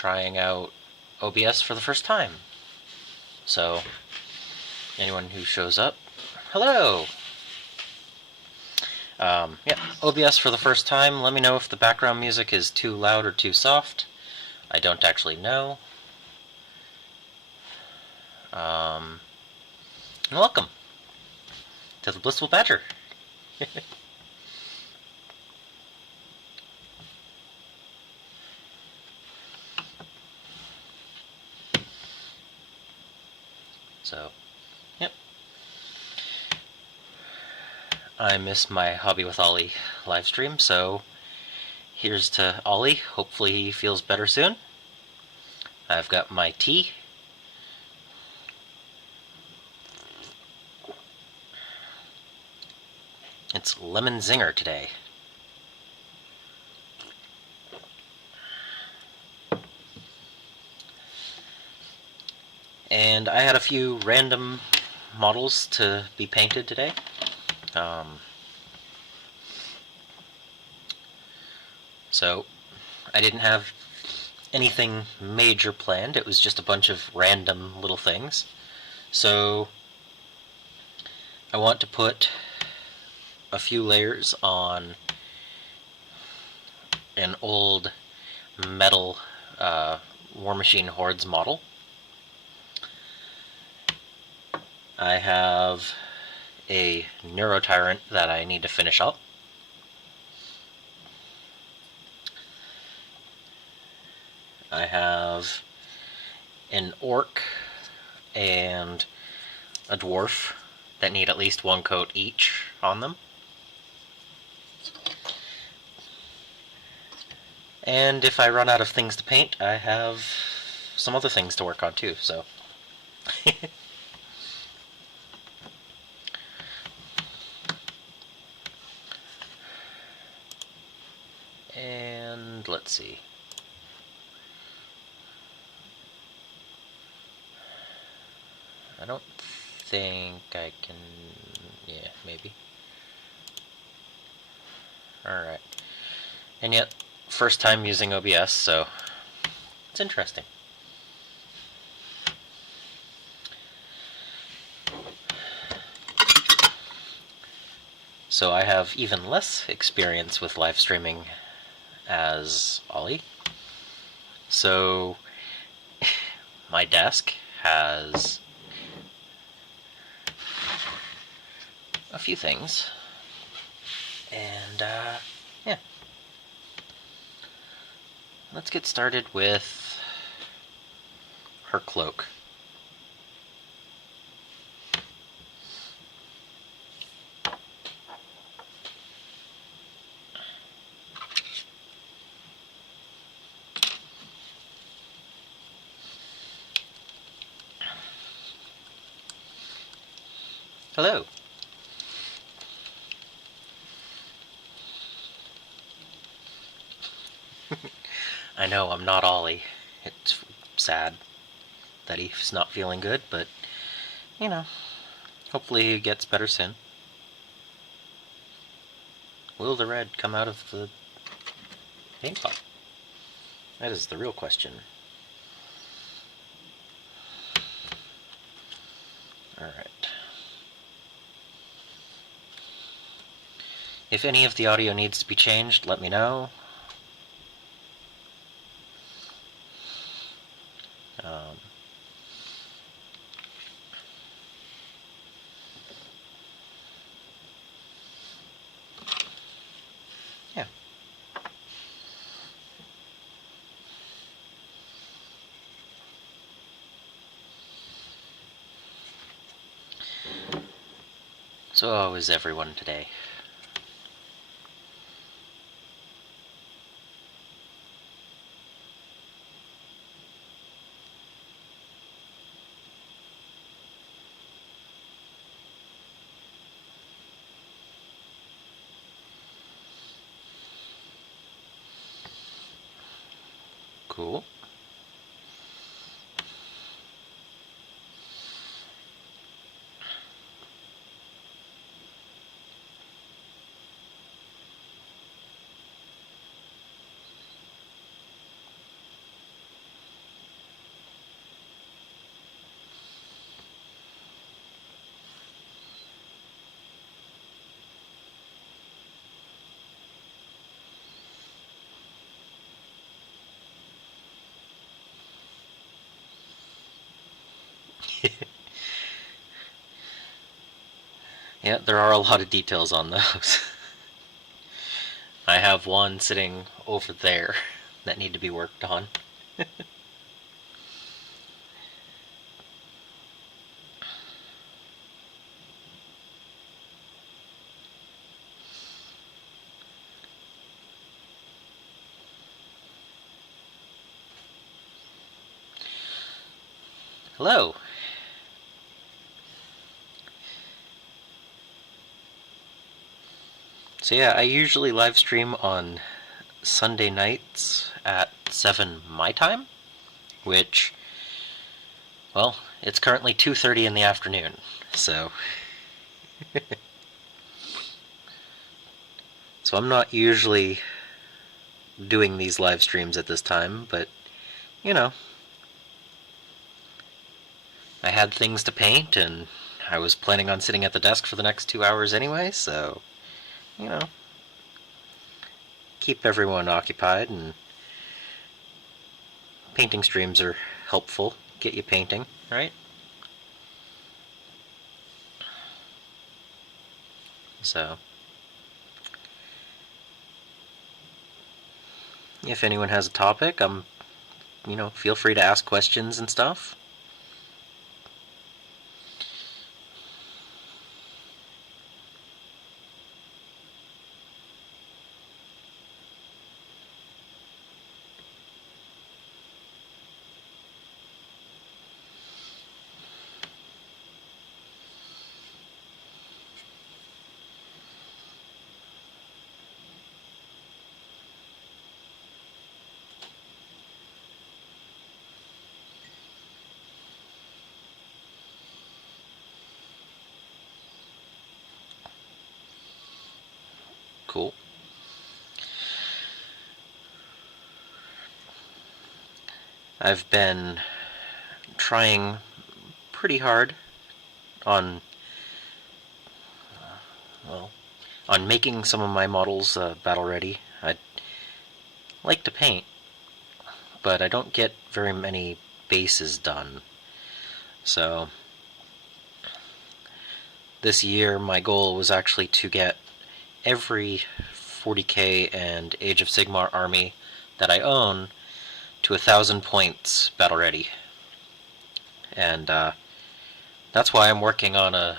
trying out OBS for the first time. So, anyone who shows up, hello! Yeah, OBS for the first time. Let me know if the background music is too loud or too soft. I don't actually know. And welcome to the Blissful Badger. So, yep. I missed my Hobby with Ollie live stream, so here's to Ollie. Hopefully he feels better soon. I've got my tea. It's lemon zinger today. And I had a few random models to be painted today. So I didn't have anything major planned. It was just a bunch of random little things. So I want to put a few layers on an old metal War Machine Hordes model. I have a Neurotyrant that I need to finish up. I have an Orc and a Dwarf that need at least one coat each on them. And if I run out of things to paint, I have some other things to work on too, so. And let's see. I don't think I can... yeah, maybe. Alright. And yet, first time using OBS, so it's interesting. So I have even less experience with live streaming as Ollie. So my desk has a few things, and yeah. Let's get started with her cloak. Hello. I know I'm not Ollie. It's sad that he's not feeling good, but, you know, hopefully he gets better soon. Will the red come out of the paint pot? That is the real question. Alright. If any of the audio needs to be changed, let me know. Yeah. So how is everyone today? Cool. Yeah, there are a lot of details on those. I have one sitting over there that need to be worked on. Hello. So yeah, I usually live stream on Sunday nights at 7 my time, which, well, it's currently 2:30 in the afternoon, so so I'm not usually doing these live streams at this time, but you know, I had things to paint and I was planning on sitting at the desk for the next 2 hours anyway, so you know, keep everyone occupied, and painting streams are helpful. Get you painting, right? So if anyone has a topic, feel free to ask questions and stuff. Cool. I've been trying pretty hard on, well, on making some of my models battle ready. I'd like to paint, but I don't get very many bases done. So this year my goal was actually to get every 40k and Age of Sigmar army that I own to 1,000 points battle ready. And that's why I'm working on a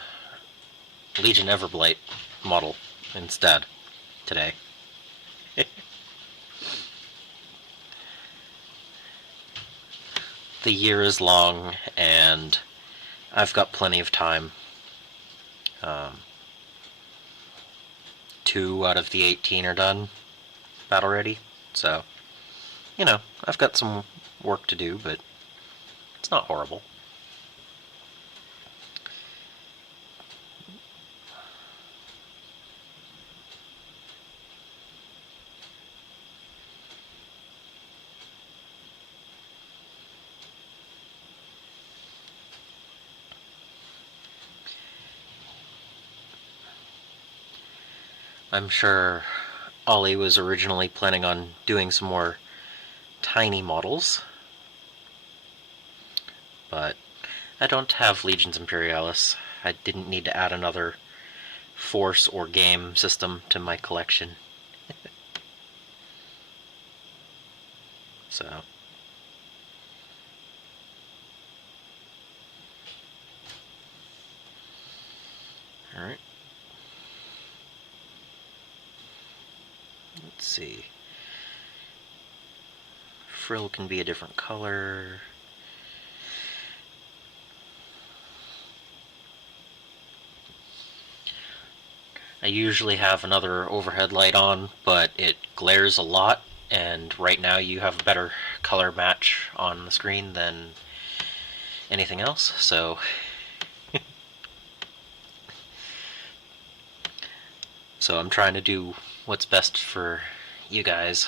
Legion Everblight model instead today. The year is long, and I've got plenty of time. 2 out of the 18 are done, battle ready, so, I've got some work to do, but it's not horrible. I'm sure Ollie was originally planning on doing some more tiny models, but I don't have Legions Imperialis. I didn't need to add another force or game system to my collection. So alright. Let's see. Frill can be a different color. I usually have another overhead light on, but it glares a lot, and right now you have a better color match on the screen than anything else, so so I'm trying to do what's best for you guys.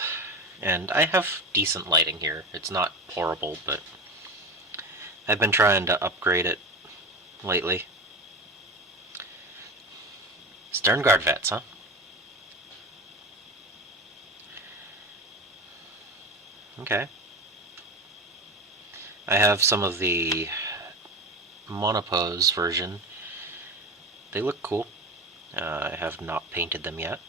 And I have decent lighting here. It's not horrible, but I've been trying to upgrade it lately. Sternguard vets, huh? Okay. I have some of the monopose version, they look cool. I have not painted them yet.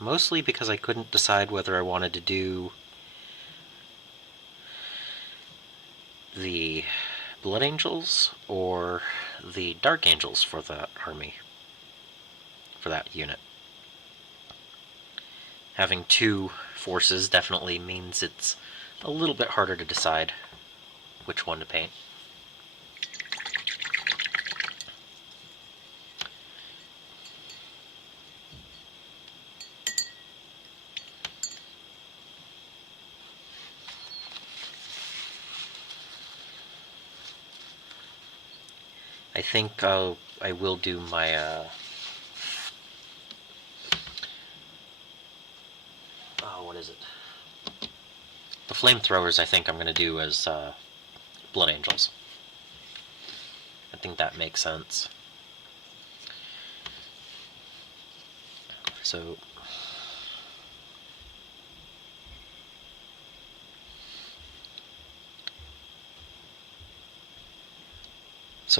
Mostly because I couldn't decide whether I wanted to do the Blood Angels or the Dark Angels for that army, for that unit. Having two forces definitely means it's a little bit harder to decide which one to paint. I think I will do my what is it? The flamethrowers I think I'm going to do as Blood Angels. I think that makes sense. So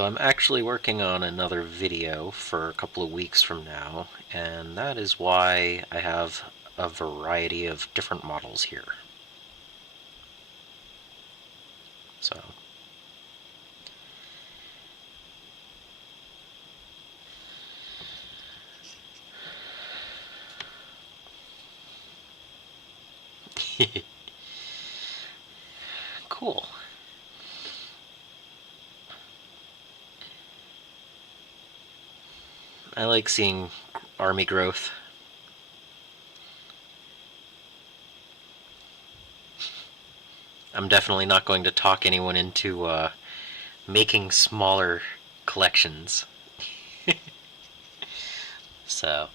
I'm actually working on another video for a couple of weeks from now, and that is why I have a variety of different models here. So cool. I like seeing army growth. I'm definitely not going to talk anyone into making smaller collections. So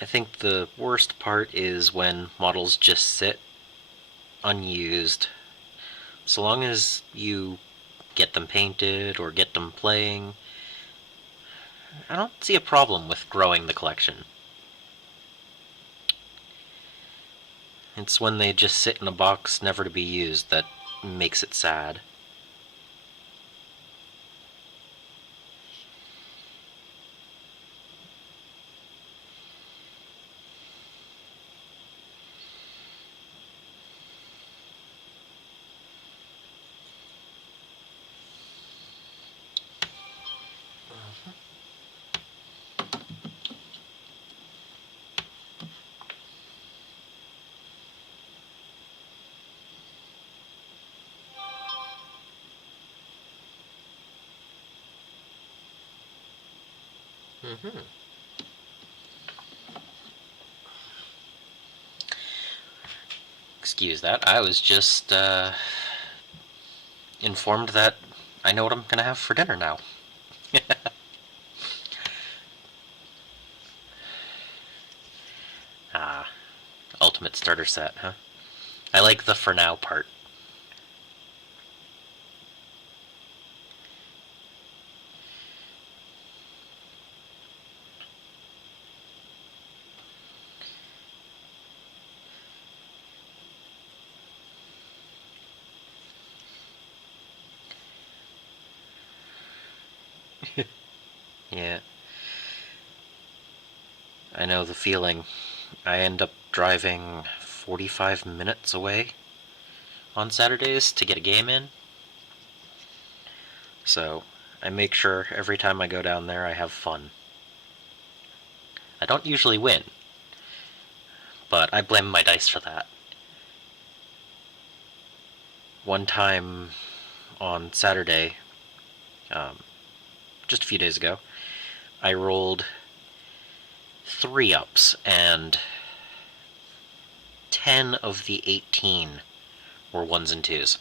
I think the worst part is when models just sit unused. So long as you get them painted or get them playing, I don't see a problem with growing the collection. It's when they just sit in a box never to be used that makes it sad. Excuse that. I was just informed that I know what I'm gonna have for dinner now. Ultimate starter set, huh? I like the for now part. Yeah. I know the feeling. I end up driving 45 minutes away on Saturdays to get a game in. So I make sure every time I go down there I have fun. I don't usually win, but I blame my dice for that. One time on Saturday, just a few days ago, I rolled 3 ups, and 10 of the 18 were 1s and 2s.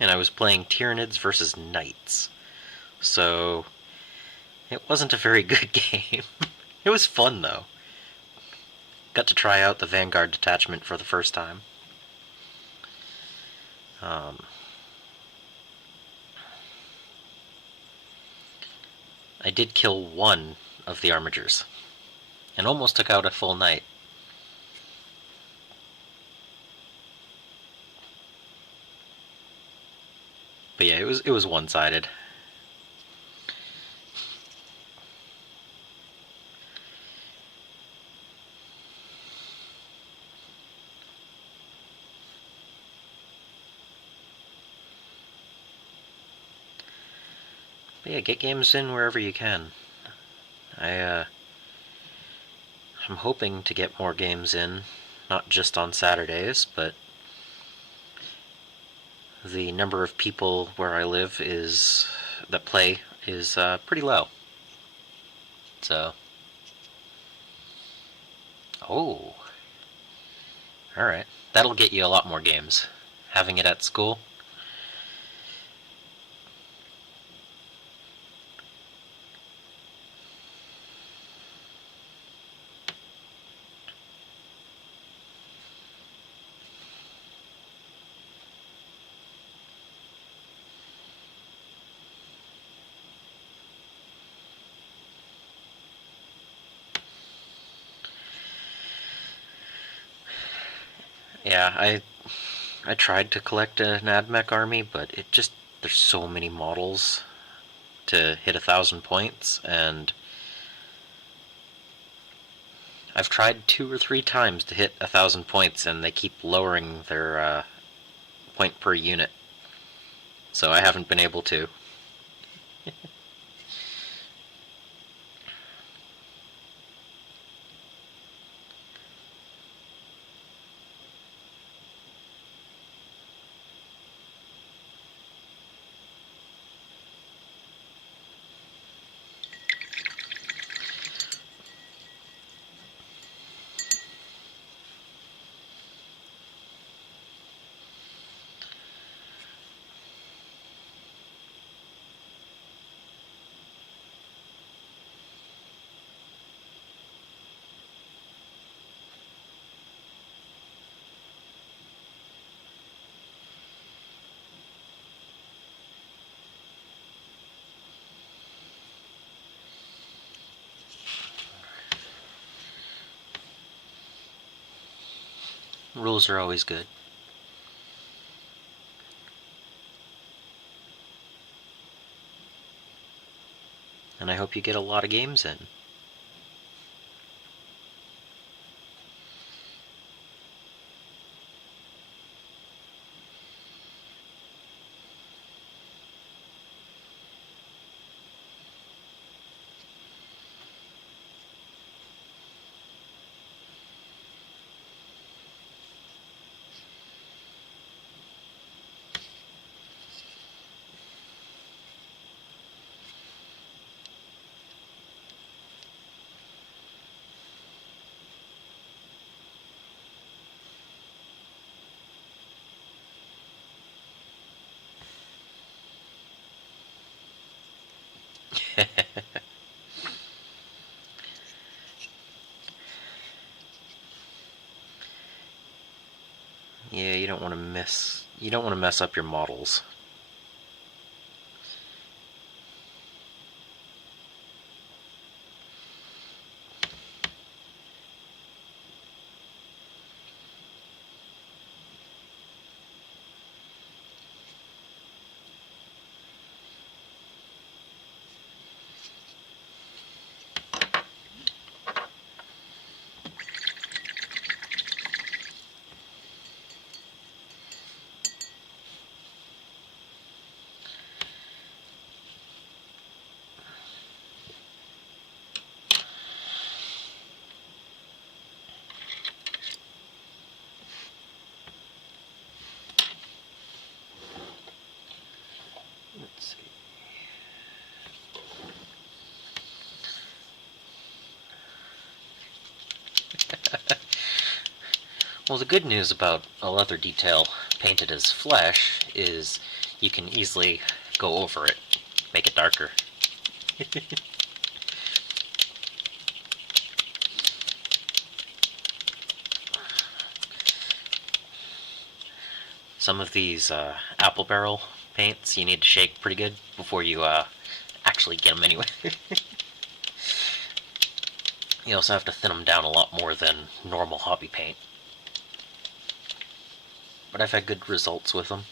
And I was playing Tyranids versus Knights, so it wasn't a very good game. It was fun, though. Got to try out the Vanguard detachment for the first time. I did kill one of the armigers, and almost took out a full knight. But yeah, it was one-sided. But yeah, get games in wherever you can. I'm hoping to get more games in, not just on Saturdays, but the number of people where I live that play is pretty low. So, oh, all right, that'll get you a lot more games. Having it at school. Yeah, I tried to collect an AdMech army, but there's so many models to hit 1,000 points, and I've tried 2 or 3 times to hit 1,000 points, and they keep lowering their point per unit. So I haven't been able to. Rules are always good. And I hope you get a lot of games in. Yeah, you don't want to mess up your models. Let's see. Well, the good news about a leather detail painted as flesh is you can easily go over it, make it darker. Some of these apple barrel paints you need to shake pretty good before you actually get them anywhere. You also have to thin them down a lot more than normal hobby paint. But I've had good results with them.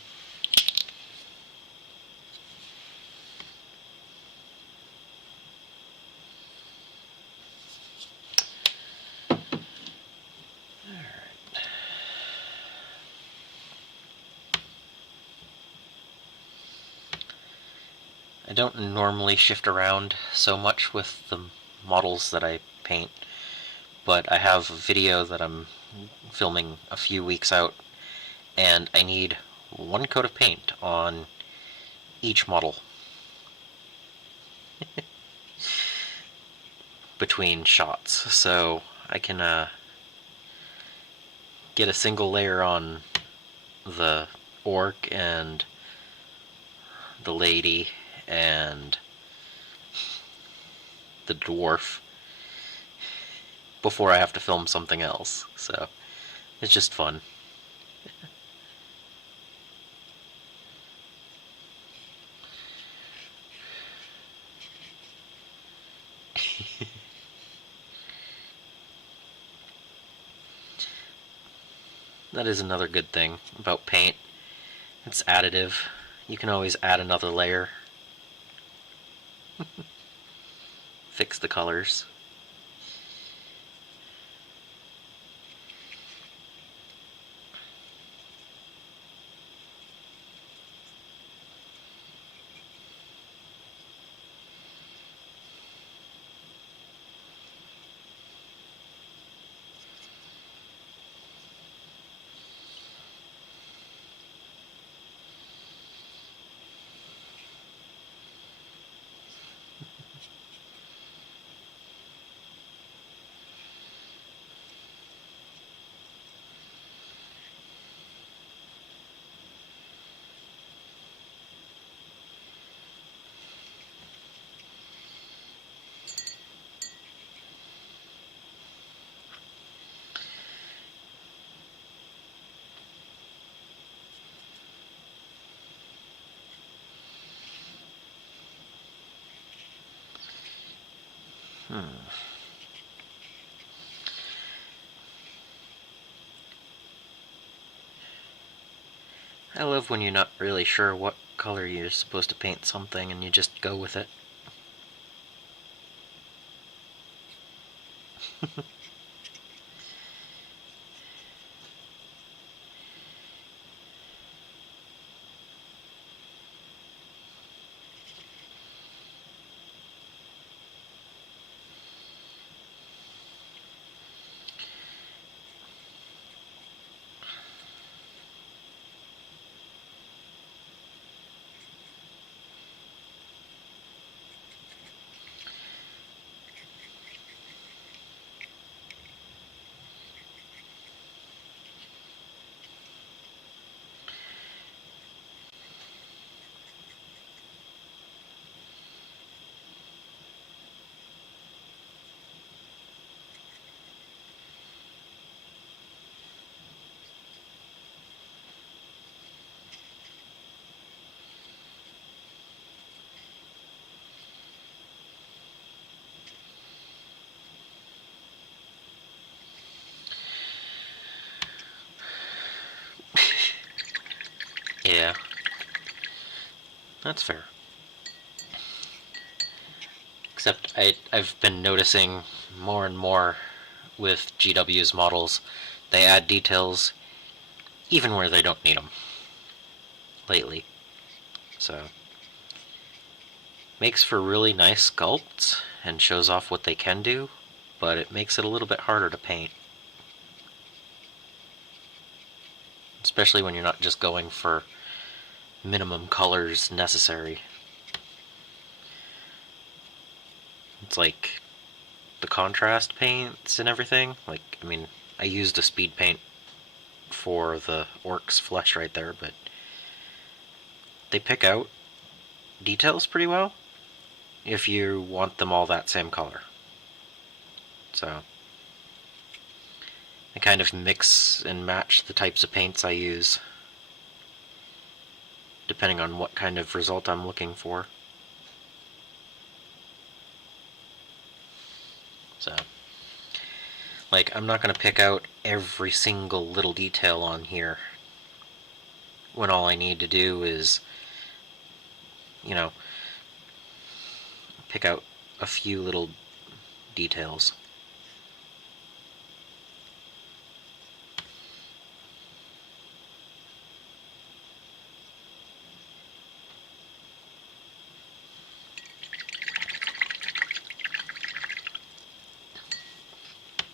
I don't normally shift around so much with the models that I paint, but I have a video that I'm filming a few weeks out, and I need one coat of paint on each model between shots, so I can get a single layer on the orc and the lady and the dwarf before I have to film something else, so it's just fun. That is another good thing about paint. It's additive. You can always add another layer. Fix the colors. I love when you're not really sure what color you're supposed to paint something and you just go with it. Yeah, that's fair. Except I've been noticing more and more with GW's models, they add details even where they don't need them lately. So, makes for really nice sculpts and shows off what they can do, but it makes it a little bit harder to paint. Especially when you're not just going for minimum colors necessary. It's like the contrast paints and everything. Like, I mean, I used a speed paint for the orc's flesh right there, but they pick out details pretty well if you want them all that same color. So I kind of mix and match the types of paints I use depending on what kind of result I'm looking for. So, like, I'm not going to pick out every single little detail on here when all I need to do is, you know, pick out a few little details.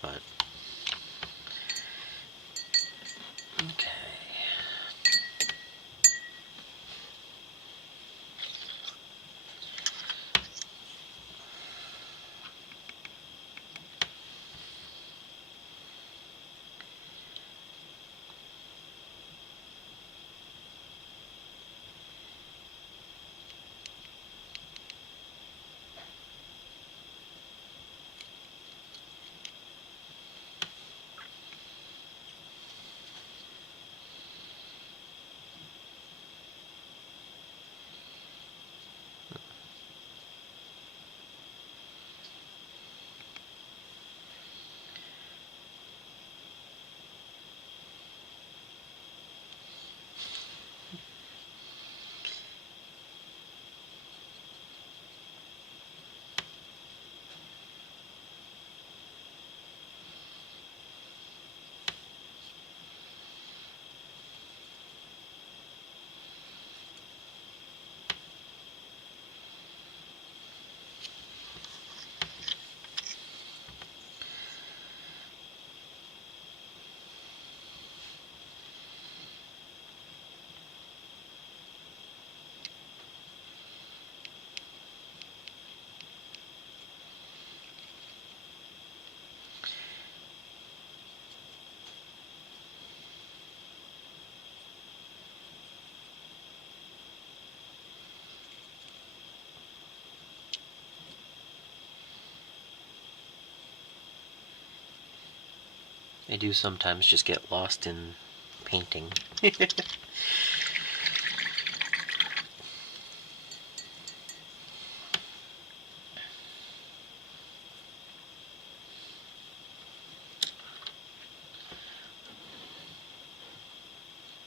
But, okay. I do sometimes just get lost in painting. But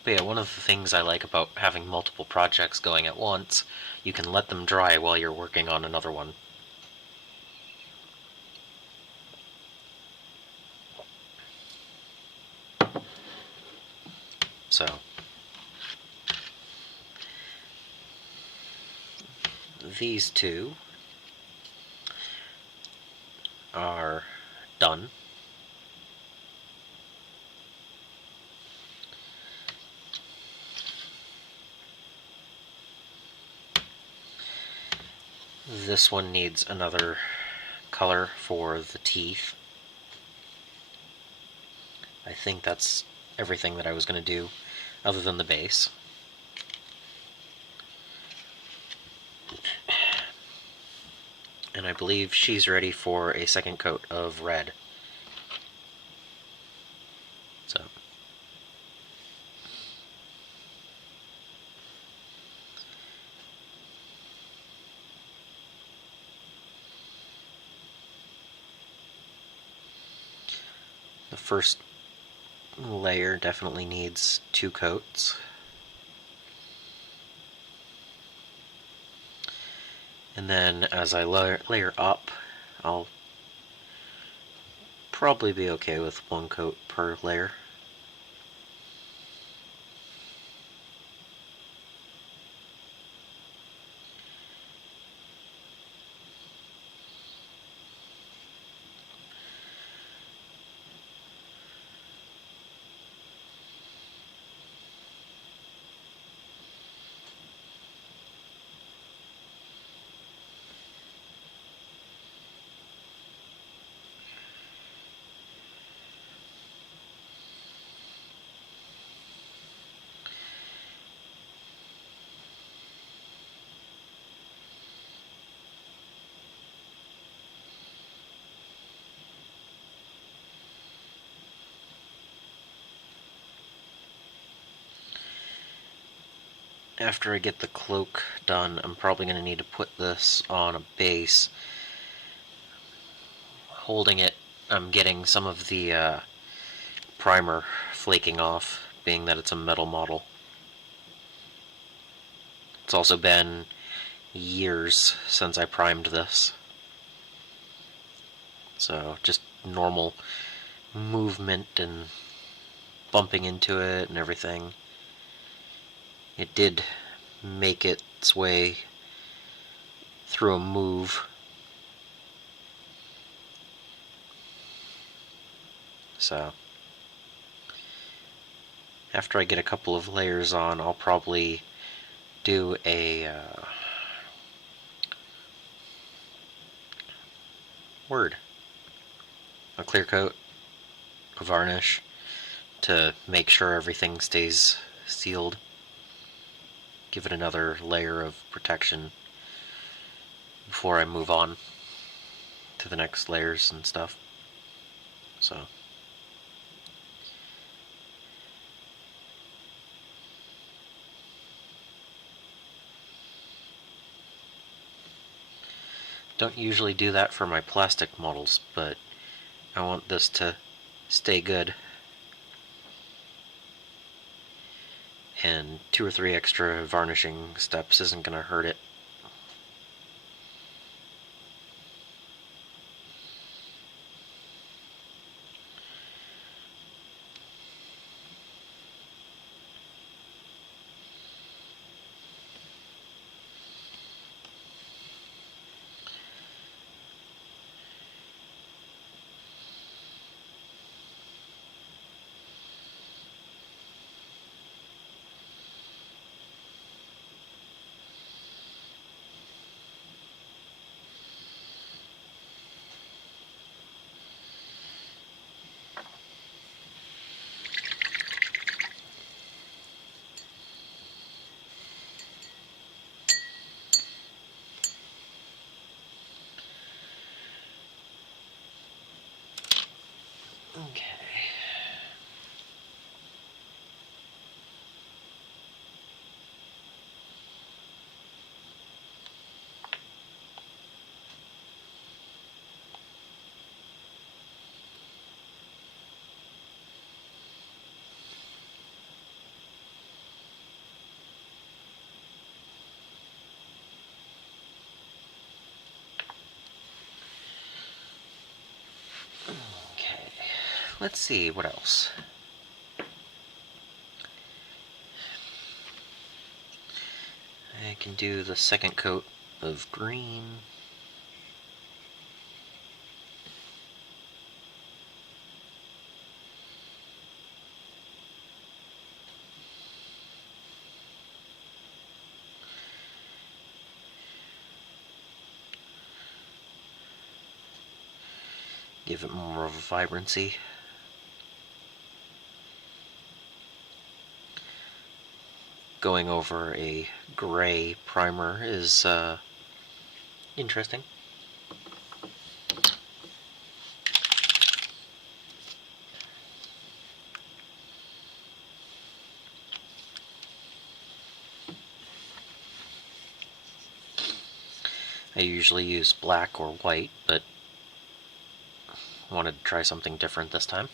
yeah, one of the things I like about having multiple projects going at once, you can let them dry while you're working on another one. So, these two are done. This one needs another color for the teeth. I think that's everything that I was going to do, other than the base. And I believe she's ready for a second coat of red. So, the first layer definitely needs 2 coats. And then as I layer up, I'll probably be okay with 1 coat per layer. After I get the cloak done, I'm probably going to need to put this on a base. holding it, I'm getting some of the primer flaking off, being that it's a metal model. It's also been years since I primed this, so just normal movement and bumping into it and everything. It did make its way through a move, so after I get a couple of layers on, I'll probably do a clear coat, a varnish, to make sure everything stays sealed. Give it another layer of protection before I move on to the next layers and stuff. So don't usually do that for my plastic models, but I want this to stay good. And 2 or 3 extra varnishing steps isn't going to hurt it. Okay. Okay. Let's see, what else? I can do the second coat of green. Give it more of a vibrancy. Going over a gray primer is interesting. I usually use black or white, but wanted to try something different this time.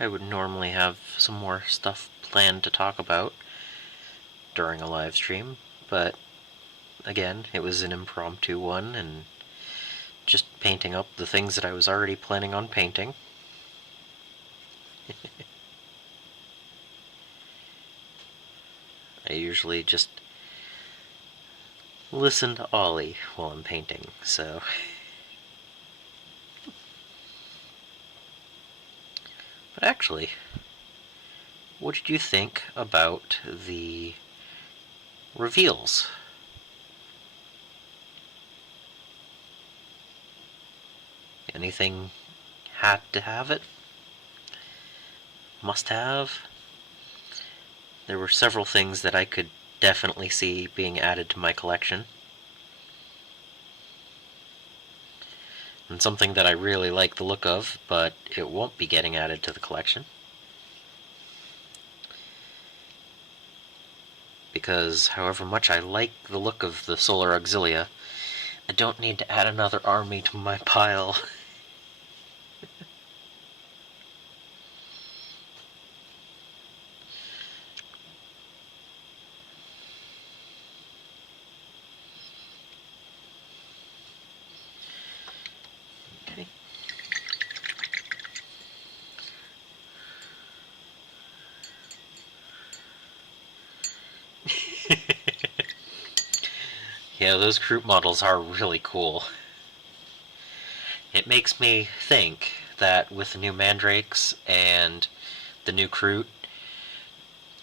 I would normally have some more stuff planned to talk about during a live stream, but again, it was an impromptu one, and just painting up the things that I was already planning on painting. I usually just listen to Ollie while I'm painting, so... But actually, what did you think about the reveals? Anything had to have it? Must have? There were several things that I could definitely see being added to my collection. And something that I really like the look of, but it won't be getting added to the collection. Because however much I like the look of the Solar Auxilia, I don't need to add another army to my pile. Okay. Yeah, those Kroot models are really cool. It makes me think that with the new Mandrakes and the new Kroot,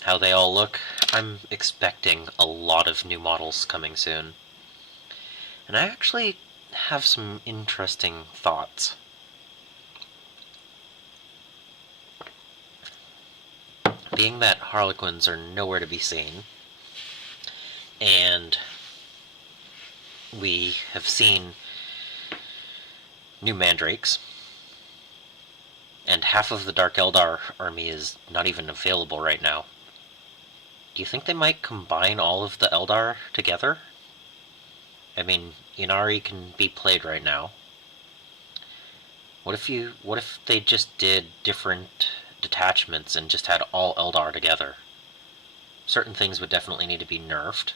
how they all look, I'm expecting a lot of new models coming soon. And I actually have some interesting thoughts. Being that Harlequins are nowhere to be seen, and we have seen new Mandrakes, and half of the Dark Eldar army is not even available right now. Do you think they might combine all of the Eldar together? I mean, Inari can be played right now. What if they just did different detachments and just had all Eldar together? Certain things would definitely need to be nerfed,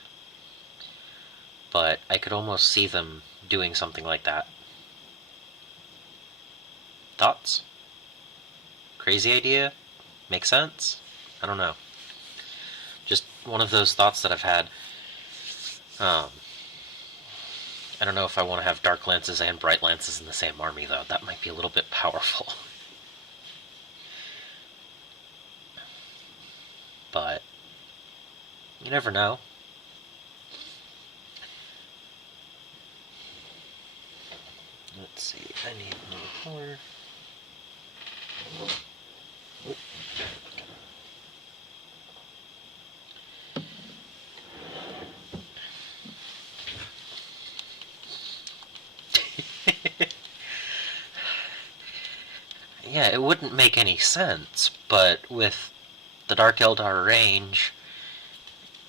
but I could almost see them doing something like that. Thoughts? Crazy idea? Make sense? I don't know. Just one of those thoughts that I've had. I don't know if I want to have Dark Lances and Bright Lances in the same army, though. That might be a little bit powerful. But you never know. Let's see, I need another color. Yeah, it wouldn't make any sense, but with the Dark Eldar range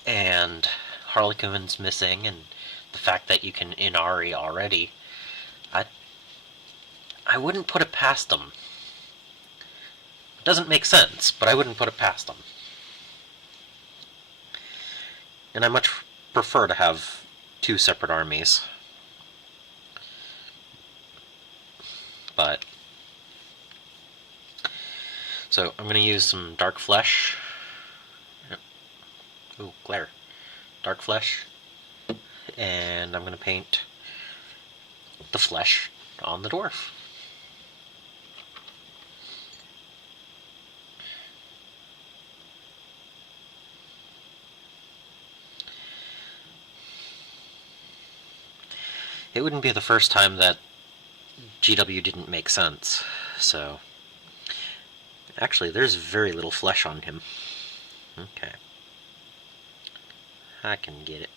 and Harlequin's missing and the fact that you can Inari already, I wouldn't put it past them. It doesn't make sense, but I wouldn't put it past them. And I much prefer to have two separate armies. But so I'm going to use some Dark Flesh. Ooh, glare. Dark Flesh. And I'm going to paint the flesh on the dwarf. It wouldn't be the first time that GW didn't make sense, so... Actually, there's very little flesh on him. Okay. I can get it.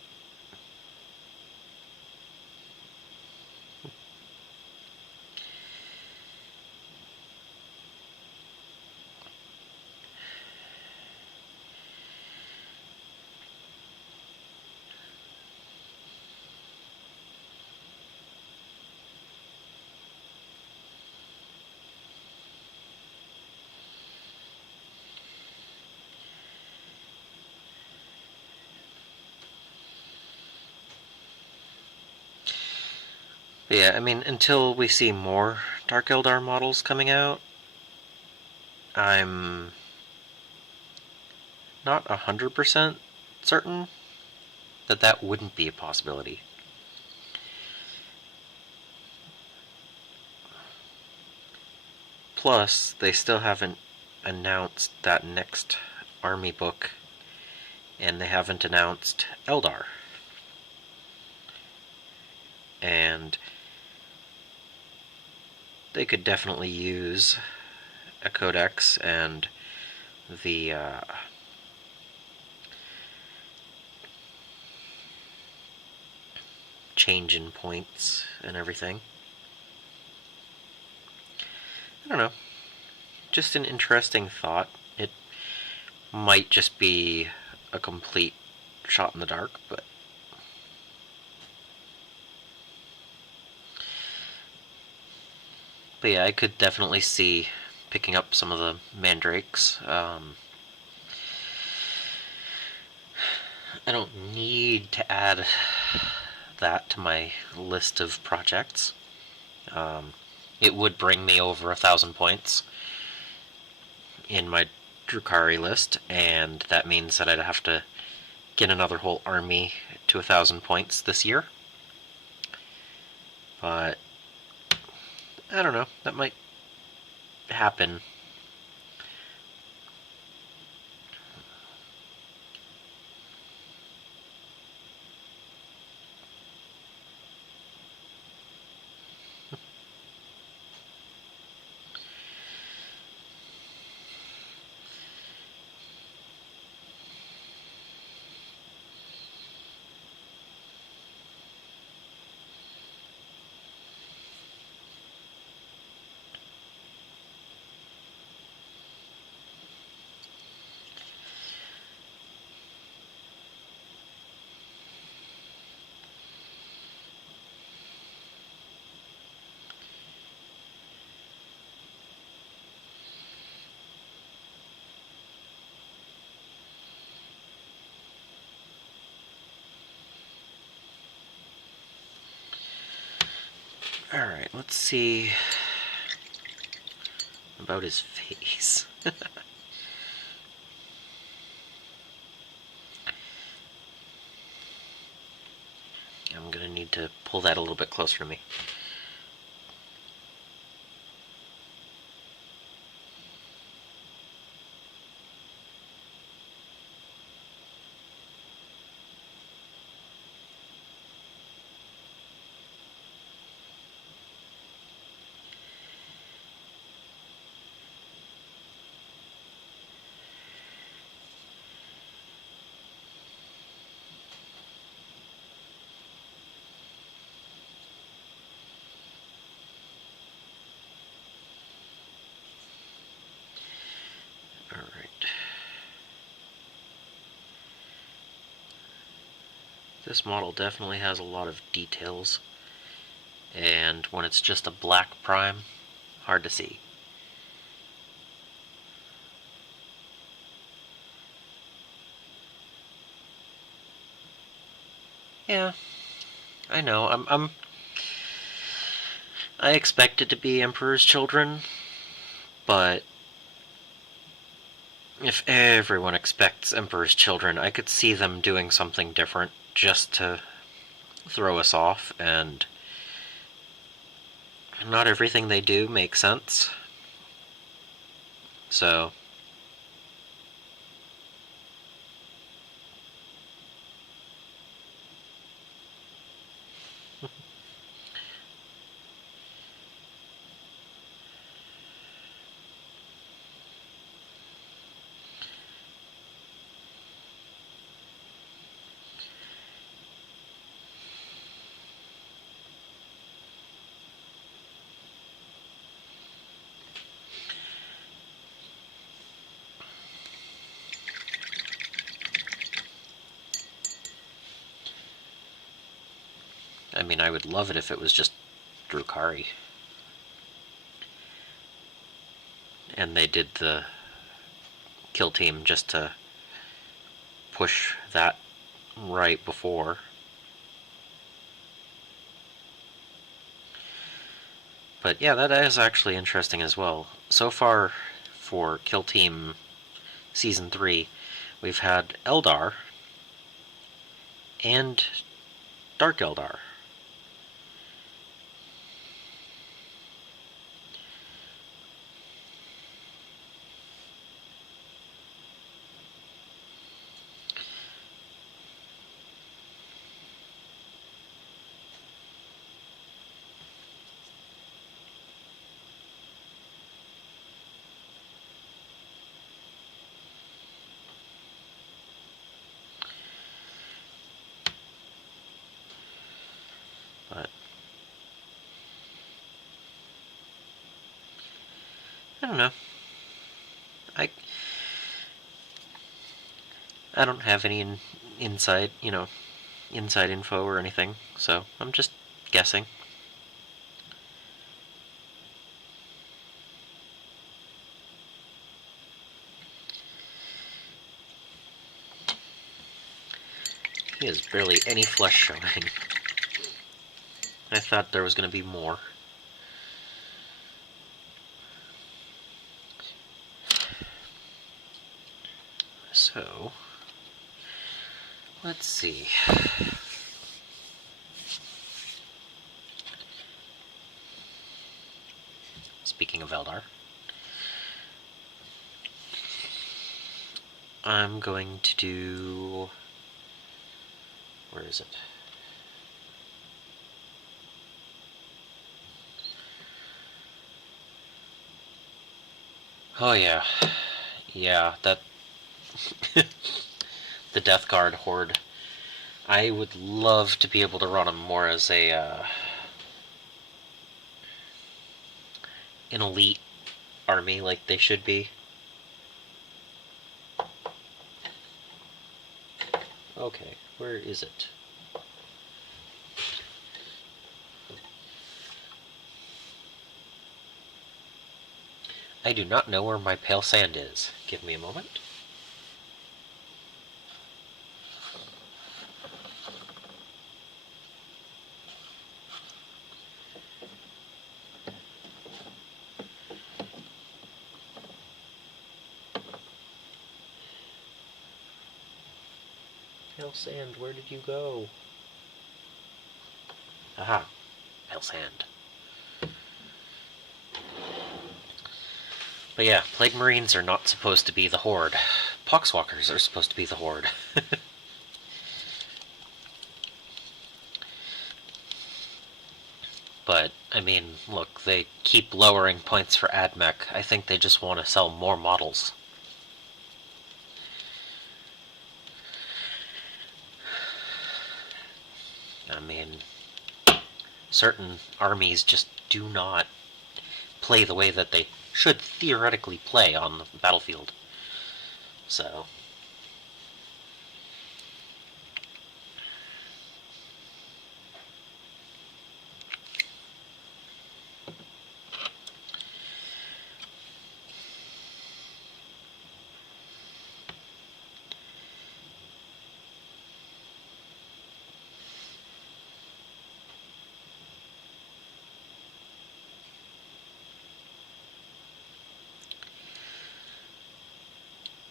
But yeah, I mean, until we see more Dark Eldar models coming out, I'm not 100% certain that that wouldn't be a possibility. Plus, they still haven't announced that next army book, and they haven't announced Eldar. And they could definitely use a codex and the change in points and everything. I don't know. Just an interesting thought. It might just be a complete shot in the dark, but yeah, I could definitely see picking up some of the mandrakes. I don't need to add that to my list of projects. It would bring me over 1,000 points in my Drukhari list, and that means that I'd have to get another whole army to 1,000 points this year. But I don't know, that might happen. Alright, let's see about his face. I'm gonna need to pull that a little bit closer to me. This model definitely has a lot of details, and when it's just a black prime, hard to see. Yeah, I know. I expect it to be Emperor's Children, but if everyone expects Emperor's Children, I could see them doing something different just to throw us off, and not everything they do makes sense. So I mean, I would love it if it was just Drukhari. And they did the kill team just to push that right before. But yeah, that is actually interesting as well. So far, for Kill Team Season 3, we've had Eldar and Dark Eldar. But I don't know. I I don't have any inside info or anything, so I'm just guessing. He has barely any flesh showing. I thought there was going to be more. So, let's see. Speaking of Eldar, I'm going to do... Where is it? Oh yeah. Yeah, that... the Death Guard Horde. I would love to be able to run them more as a, an elite army like they should be. Okay, where is it? I do not know where my pale sand is. Give me a moment. Pale sand, where did you go? Aha, pale sand. But yeah, Plague Marines are not supposed to be the Horde. Poxwalkers are supposed to be the Horde. But, I mean, look, they keep lowering points for AdMech. I think they just want to sell more models. I mean, certain armies just do not play the way that they should theoretically play on the battlefield. So...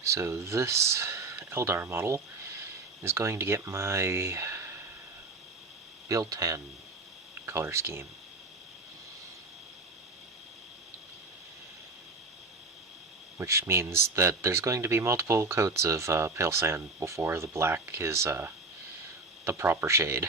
So this Eldar model is going to get my Biltan color scheme. Which means that there's going to be multiple coats of pale sand before the black is the proper shade.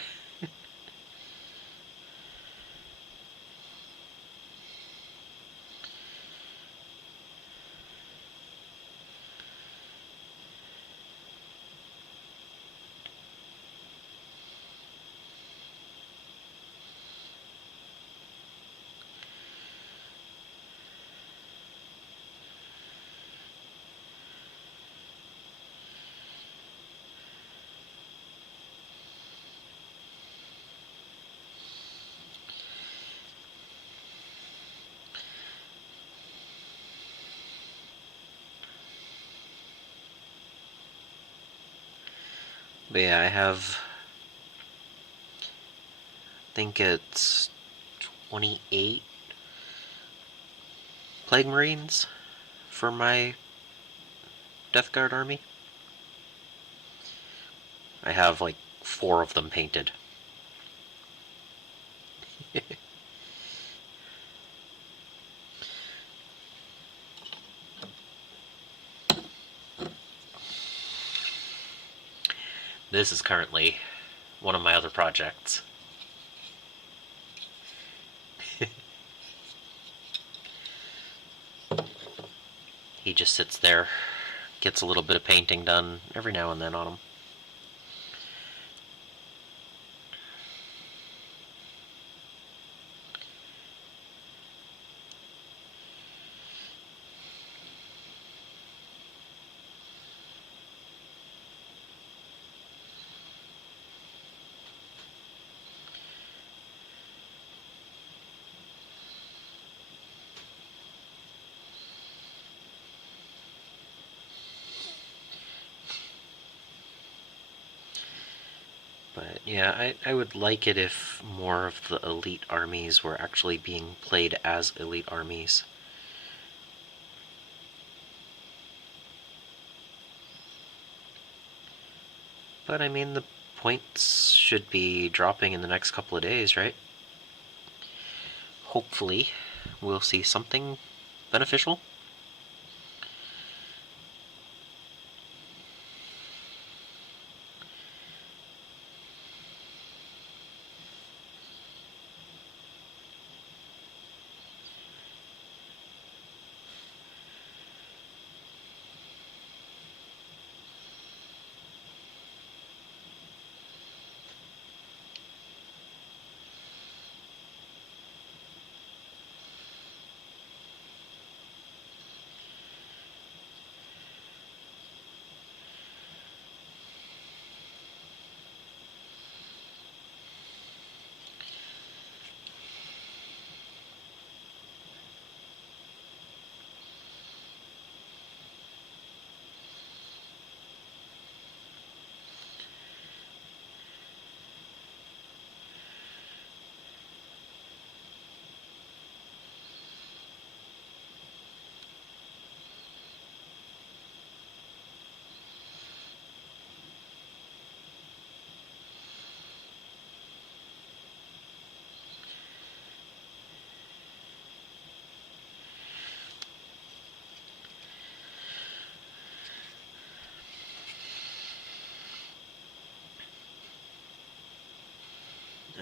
But yeah, I have... I think it's 28 Plague Marines for my Death Guard army. I have like 4 of them painted. This is currently one of my other projects. He just sits there, gets a little bit of painting done every now and then on him. But yeah, I would like it if more of the elite armies were actually being played as elite armies. But I mean, the points should be dropping in the next couple of days, right? Hopefully, we'll see something beneficial.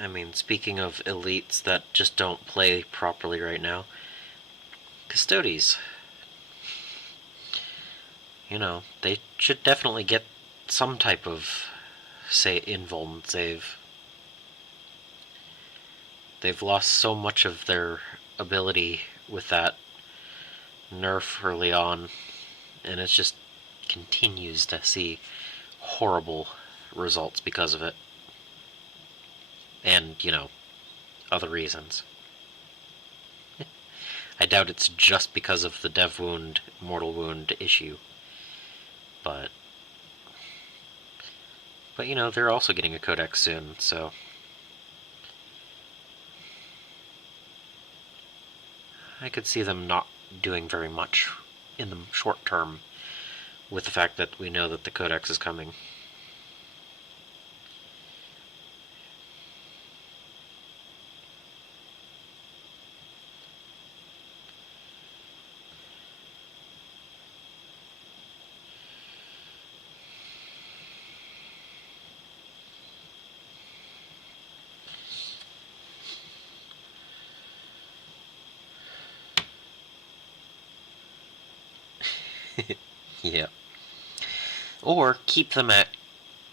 I mean, speaking of elites that just don't play properly right now, Custodes. You know, they should definitely get some type of, say, invuln save. They've lost so much of their ability with that nerf early on, and it just continues to see horrible results because of it. And, you know, other reasons. I doubt it's just because of the dev wound, mortal wound issue. But you know, they're also getting a codex soon, so I could see them not doing very much in the short term with the fact that we know that the codex is coming. Yeah. Or keep them at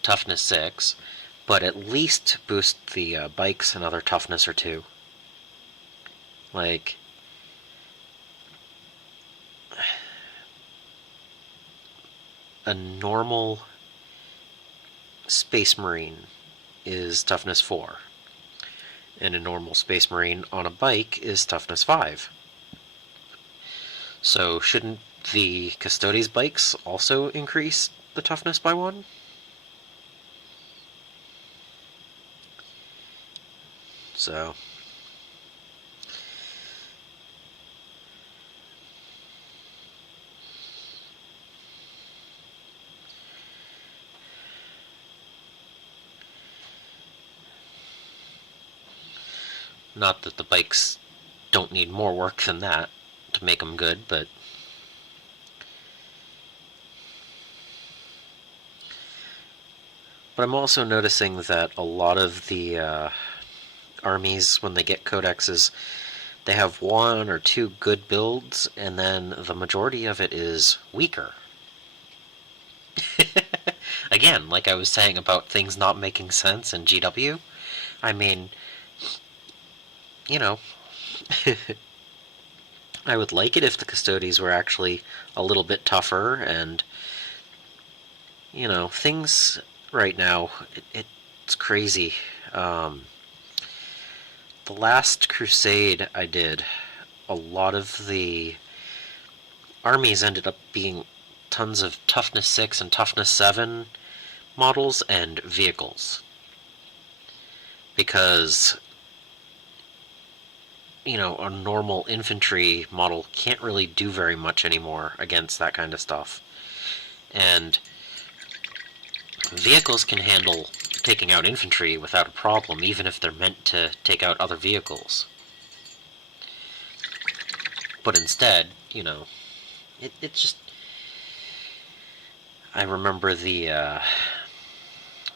toughness 6, but at least boost the bikes another toughness or 2. Like, a normal Space Marine is toughness 4, and a normal Space Marine on a bike is toughness 5. So shouldn't the Custodes bikes also increase the toughness by 1? So Not that the bikes don't need more work than that to make them good, but I'm also noticing that a lot of the armies, when they get codexes, they have one or two good builds, and then the majority of it is weaker. Again, like I was saying about things not making sense in GW, I mean, you know, I would like it if the Custodes were actually a little bit tougher, and, you know, things right now, it's crazy. The last crusade I did, a lot of the armies ended up being tons of toughness 6 and toughness 7 models and vehicles. Because, you know, a normal infantry model can't really do very much anymore against that kind of stuff. And vehicles can handle taking out infantry without a problem, even if they're meant to take out other vehicles. But instead, you know, it's just... I remember the,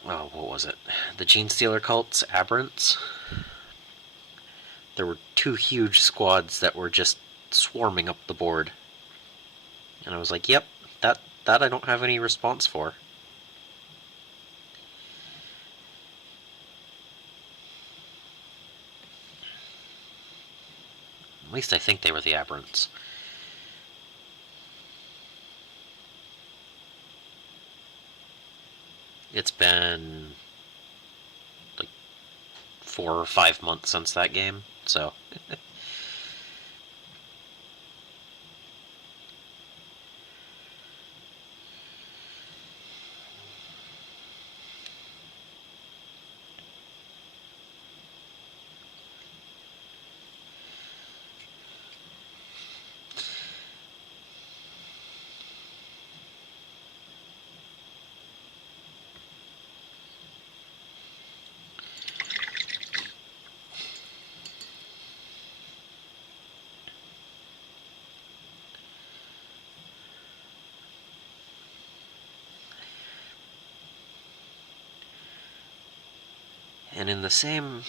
what was it? The Gene Stealer cults, Aberrants. There were 2 huge squads that were just swarming up the board. And I was like, yep, that I don't have any response for. At least I think they were the Aberrants. It's been like 4 or 5 months since that game, so... And in the same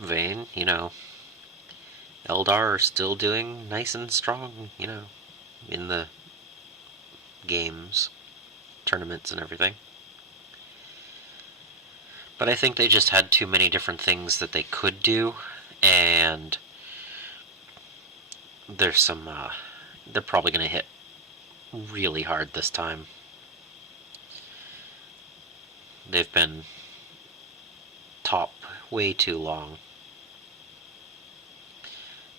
vein, you know, Eldar are still doing nice and strong, you know, in the games, tournaments and everything. But I think they just had too many different things that they could do, and there's some, they're probably going to hit really hard this time. They've been top way too long.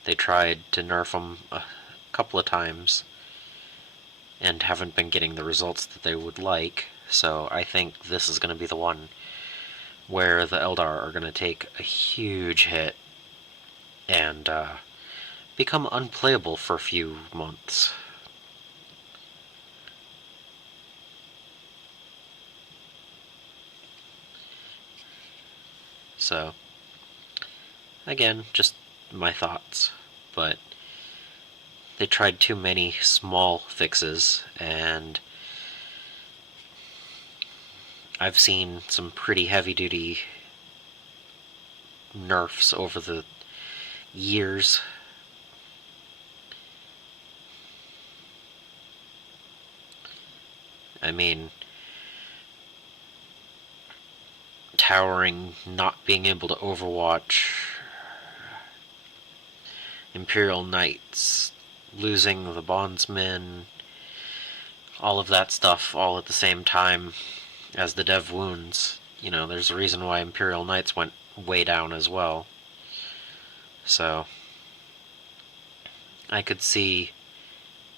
They tried to nerf them a couple of times and haven't been getting the results that they would like, so I think this is going to be the one where the Eldar are going to take a huge hit and become unplayable for a few months. So, again, just my thoughts, but they tried too many small fixes, and I've seen some pretty heavy-duty nerfs over the years. I mean, towering, not being able to overwatch, Imperial Knights, losing the Bondsmen, all of that stuff all at the same time as the dev wounds. You know, there's a reason why Imperial Knights went way down as well. So, I could see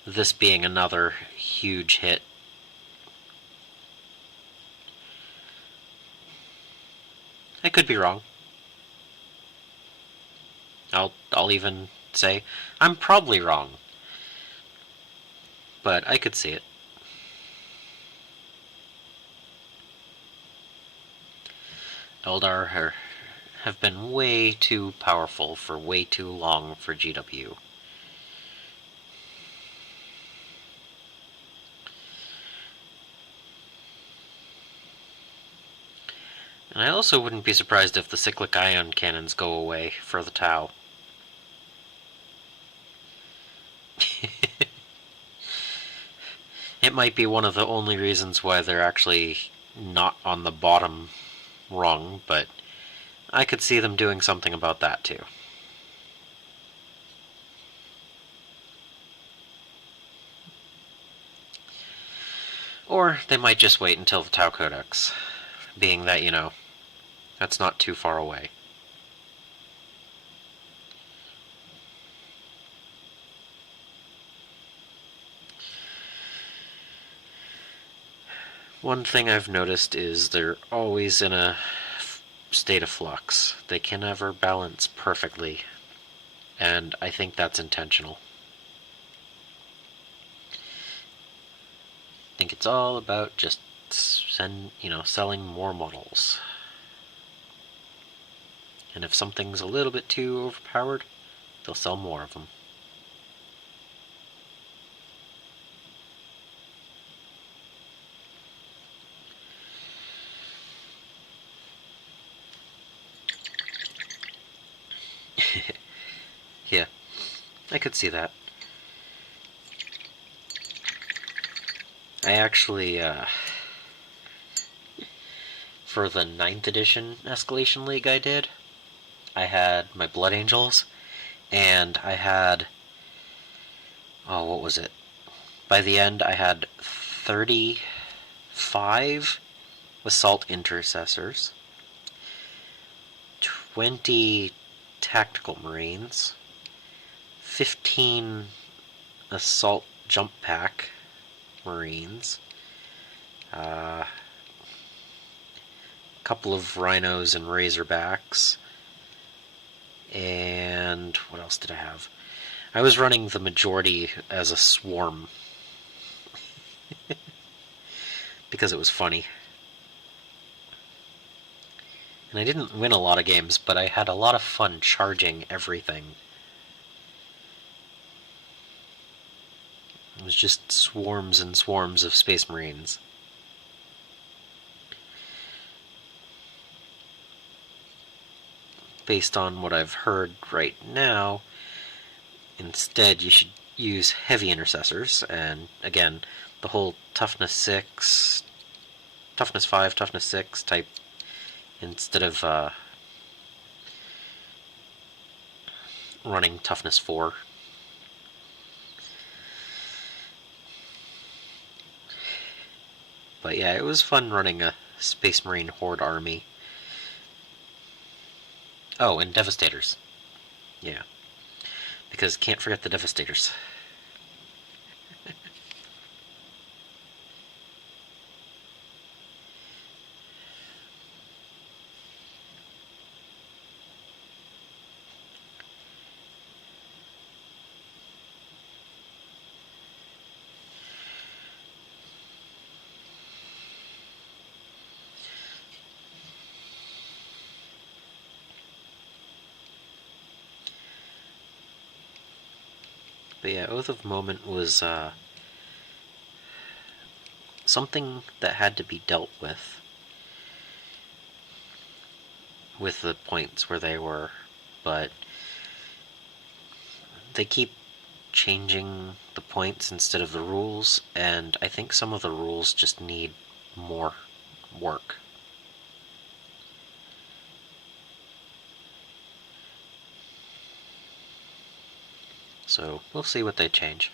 this being another huge hit. I could be wrong. I'll even say I'm probably wrong. But I could see it. Eldar have been way too powerful for way too long for GW. And I also wouldn't be surprised if the cyclic ion cannons go away for the Tau. It might be one of the only reasons why they're actually not on the bottom rung, but I could see them doing something about that too. Or they might just wait until the Tau Codex, being that, you know, that's not too far away. One thing I've noticed is they're always in a state of flux. They can never balance perfectly, and I think that's intentional. I think it's all about just selling more models. And if something's a little bit too overpowered, they'll sell more of them. Yeah, I could see that. I actually, for the 9th edition Escalation League I did, I had my Blood Angels, and I had, what was it? By the end, I had 35 Assault Intercessors, 20 Tactical Marines, 15 Assault Jump Pack Marines, a couple of Rhinos and Razorbacks, and what else did I have? I was running the majority as a swarm because it was funny. And I didn't win a lot of games, but I had a lot of fun charging everything. It was just swarms and swarms of Space Marines. Based on what I've heard right now, instead you should use heavy intercessors, and again, the whole toughness 6, toughness 5, toughness 6 type, instead of running toughness 4. But yeah, it was fun running a Space Marine Horde army. Oh, and Devastators. Yeah. Because can't forget the Devastators. But yeah, Oath of Moment was something that had to be dealt with the points where they were, but they keep changing the points instead of the rules, and I think some of the rules just need more work. So we'll see what they change.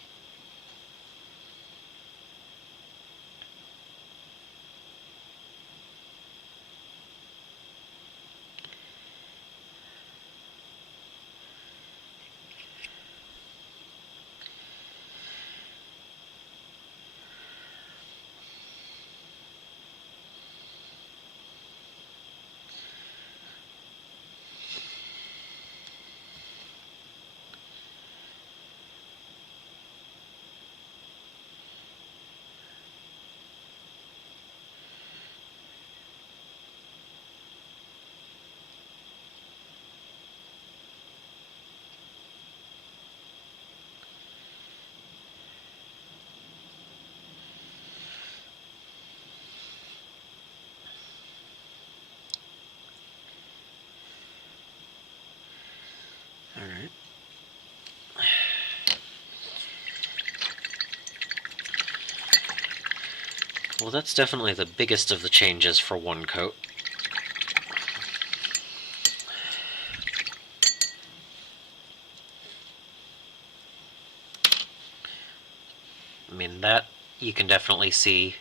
Well, that's definitely the biggest of the changes for one coat. I mean, that you can definitely see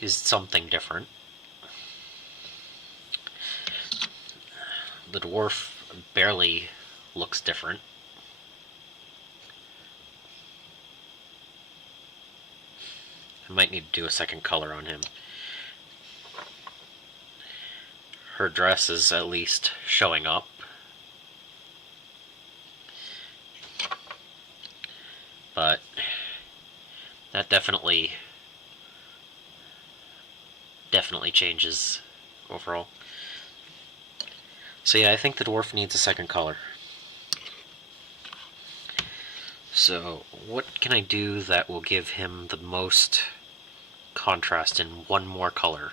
is something different. The dwarf barely looks different. I might need to do a second color on him. Her dress is at least showing up. But that definitely changes overall. So yeah, I think the dwarf needs a second color. So what can I do that will give him the most contrast in one more color?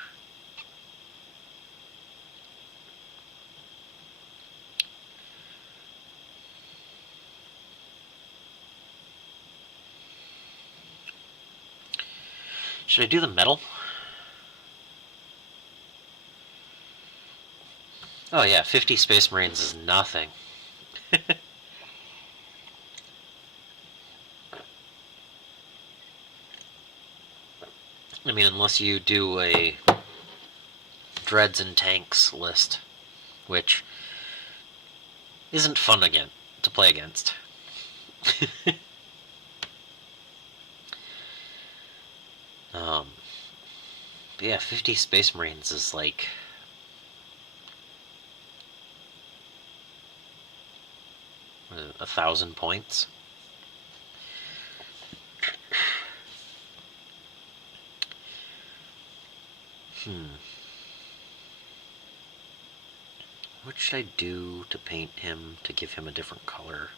Should I do the metal? Oh yeah, 50 Space Marines is nothing. I mean, unless you do a dreads and tanks list, which isn't fun again to play against. But yeah, 50 Space Marines is like 1,000 points. What should I do to paint him to give him a different color?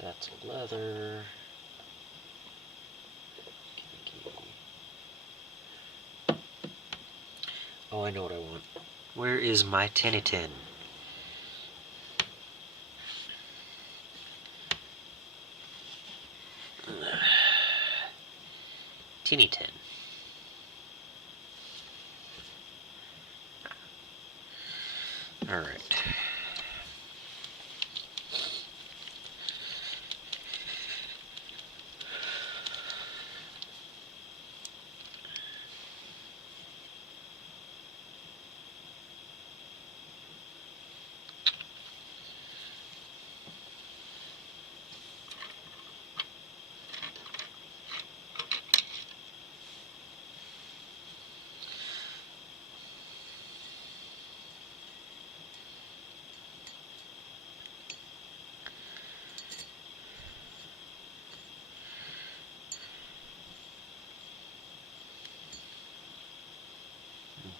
That's leather. Oh, I know what I want. Where is my tinny tin? Tinny tin. Alright.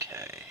Okay.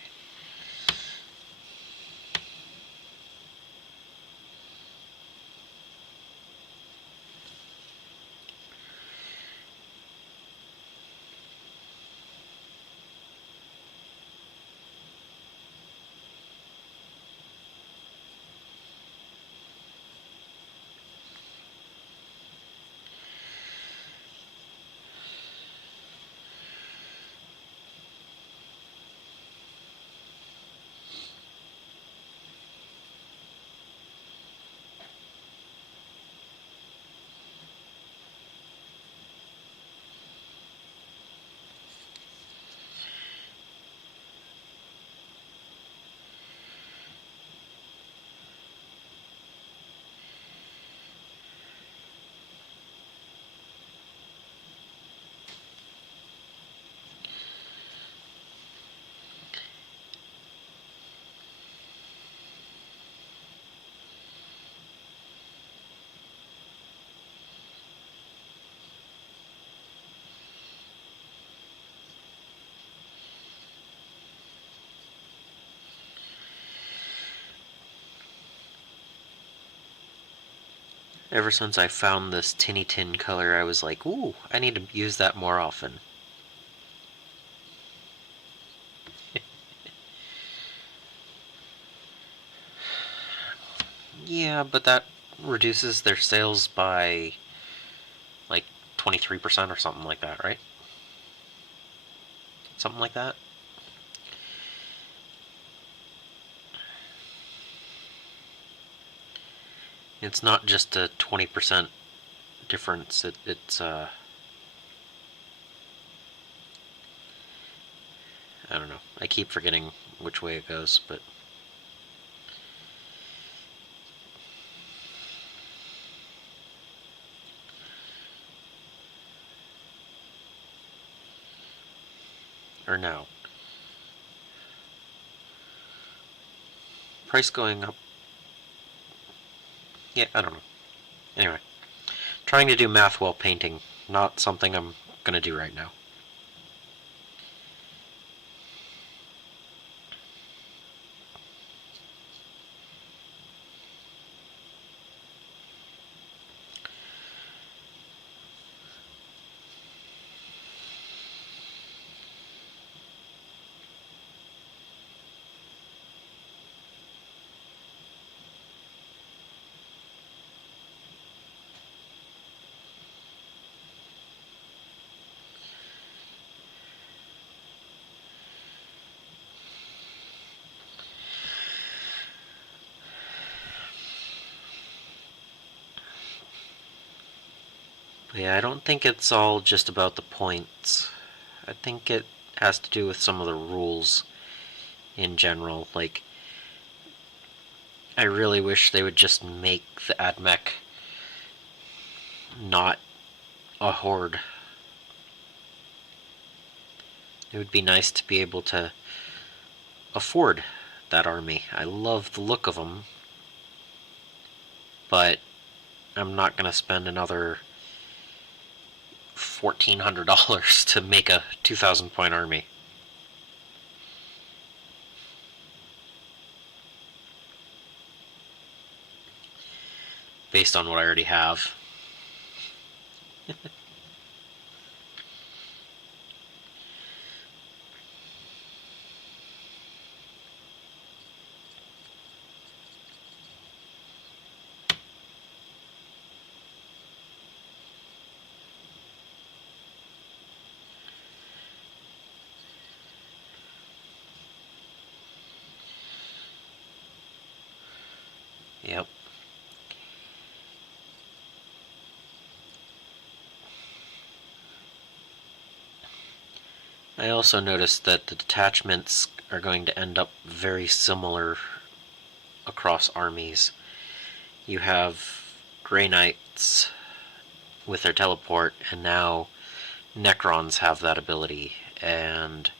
Ever since I found this tinny tin color, I was like, ooh, I need to use that more often. Yeah, but that reduces their sales by like 23% or something like that, right? Something like that. It's not just a 20% difference. It's I don't know. I keep forgetting which way it goes, but or no. Price going up. Yeah, I don't know. Anyway, trying to do math while painting, not something I'm gonna do right now. But yeah, I don't think it's all just about the points. I think it has to do with some of the rules in general. Like, I really wish they would just make the AdMech not a horde. It would be nice to be able to afford that army. I love the look of them, but I'm not going to spend another $1,400 to make a 2,000 point army. Based on what I already have. Yep. I also noticed that the detachments are going to end up very similar across armies. You have Grey Knights with their teleport, and now Necrons have that ability, and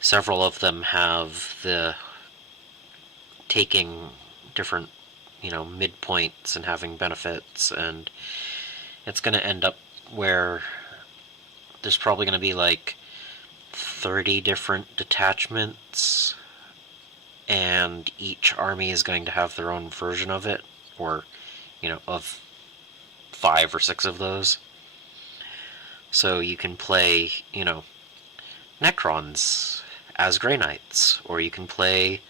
several of them have the taking different, midpoints and having benefits, and it's going to end up where there's probably going to be like 30 different detachments, and each army is going to have their own version of it, or, of 5 or 6 of those. So you can play, Necrons as Grey Knights, or you can play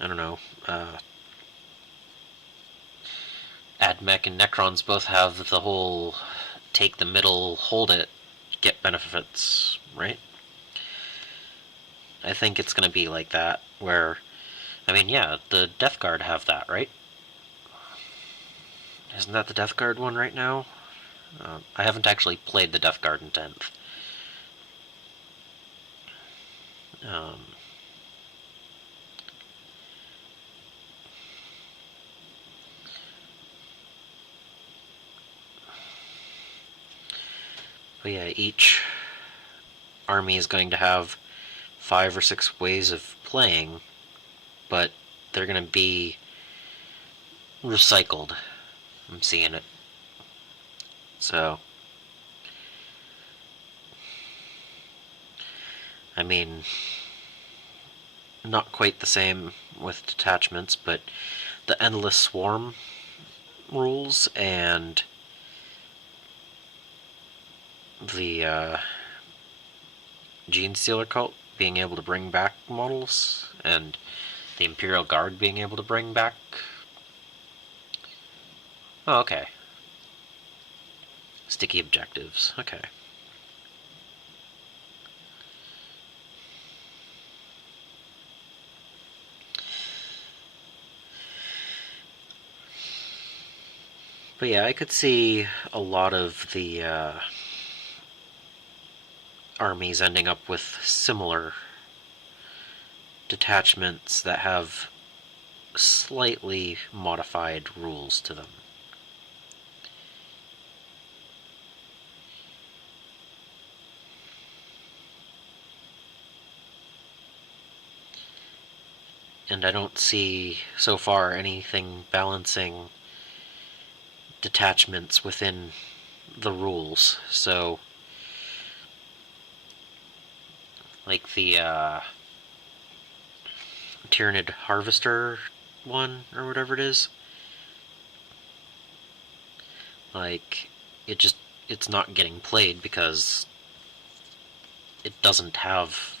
I don't know, AdMech and Necrons both have the whole take the middle, hold it, get benefits, right? I think it's going to be like that, where, yeah, the Death Guard have that, right? Isn't that the Death Guard one right now? I haven't actually played the Death Guard in 10th. But yeah, each army is going to have 5 or 6 ways of playing, but they're going to be recycled. I'm seeing it. So, not quite the same with detachments, but the Endless Swarm rules and the Gene Stealer cult being able to bring back models, and the Imperial Guard being able to bring back... Oh, okay. Sticky objectives, okay. But yeah, I could see a lot of the armies ending up with similar detachments that have slightly modified rules to them. And I don't see, so far, anything balancing detachments within the rules. So, like the Tyrannid Harvester one, or whatever it is, like, it's not getting played because it doesn't have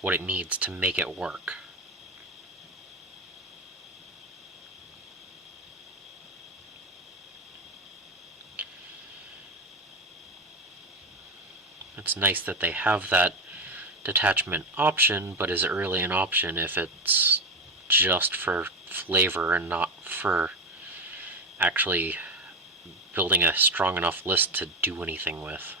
what it needs to make it work. It's nice that they have that detachment option, but is it really an option if it's just for flavor and not for actually building a strong enough list to do anything with?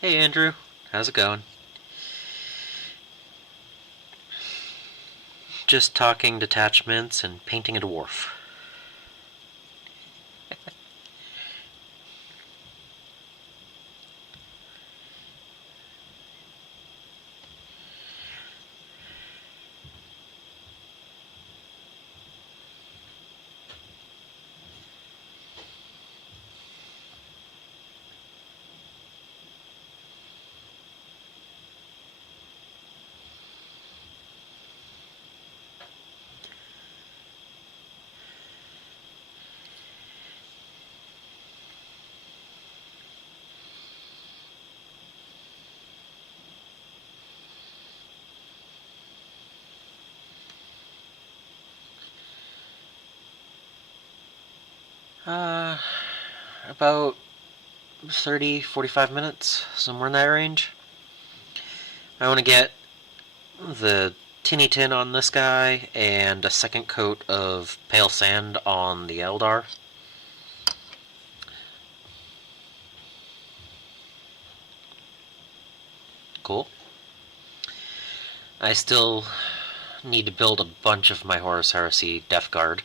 Hey Andrew, how's it going? Just talking detachments and painting a dwarf. About 30, 45 minutes, somewhere in that range. I want to get the tinny tin on this guy and a second coat of pale sand on the Eldar. Cool. I still need to build a bunch of my Horus Heresy Death Guard.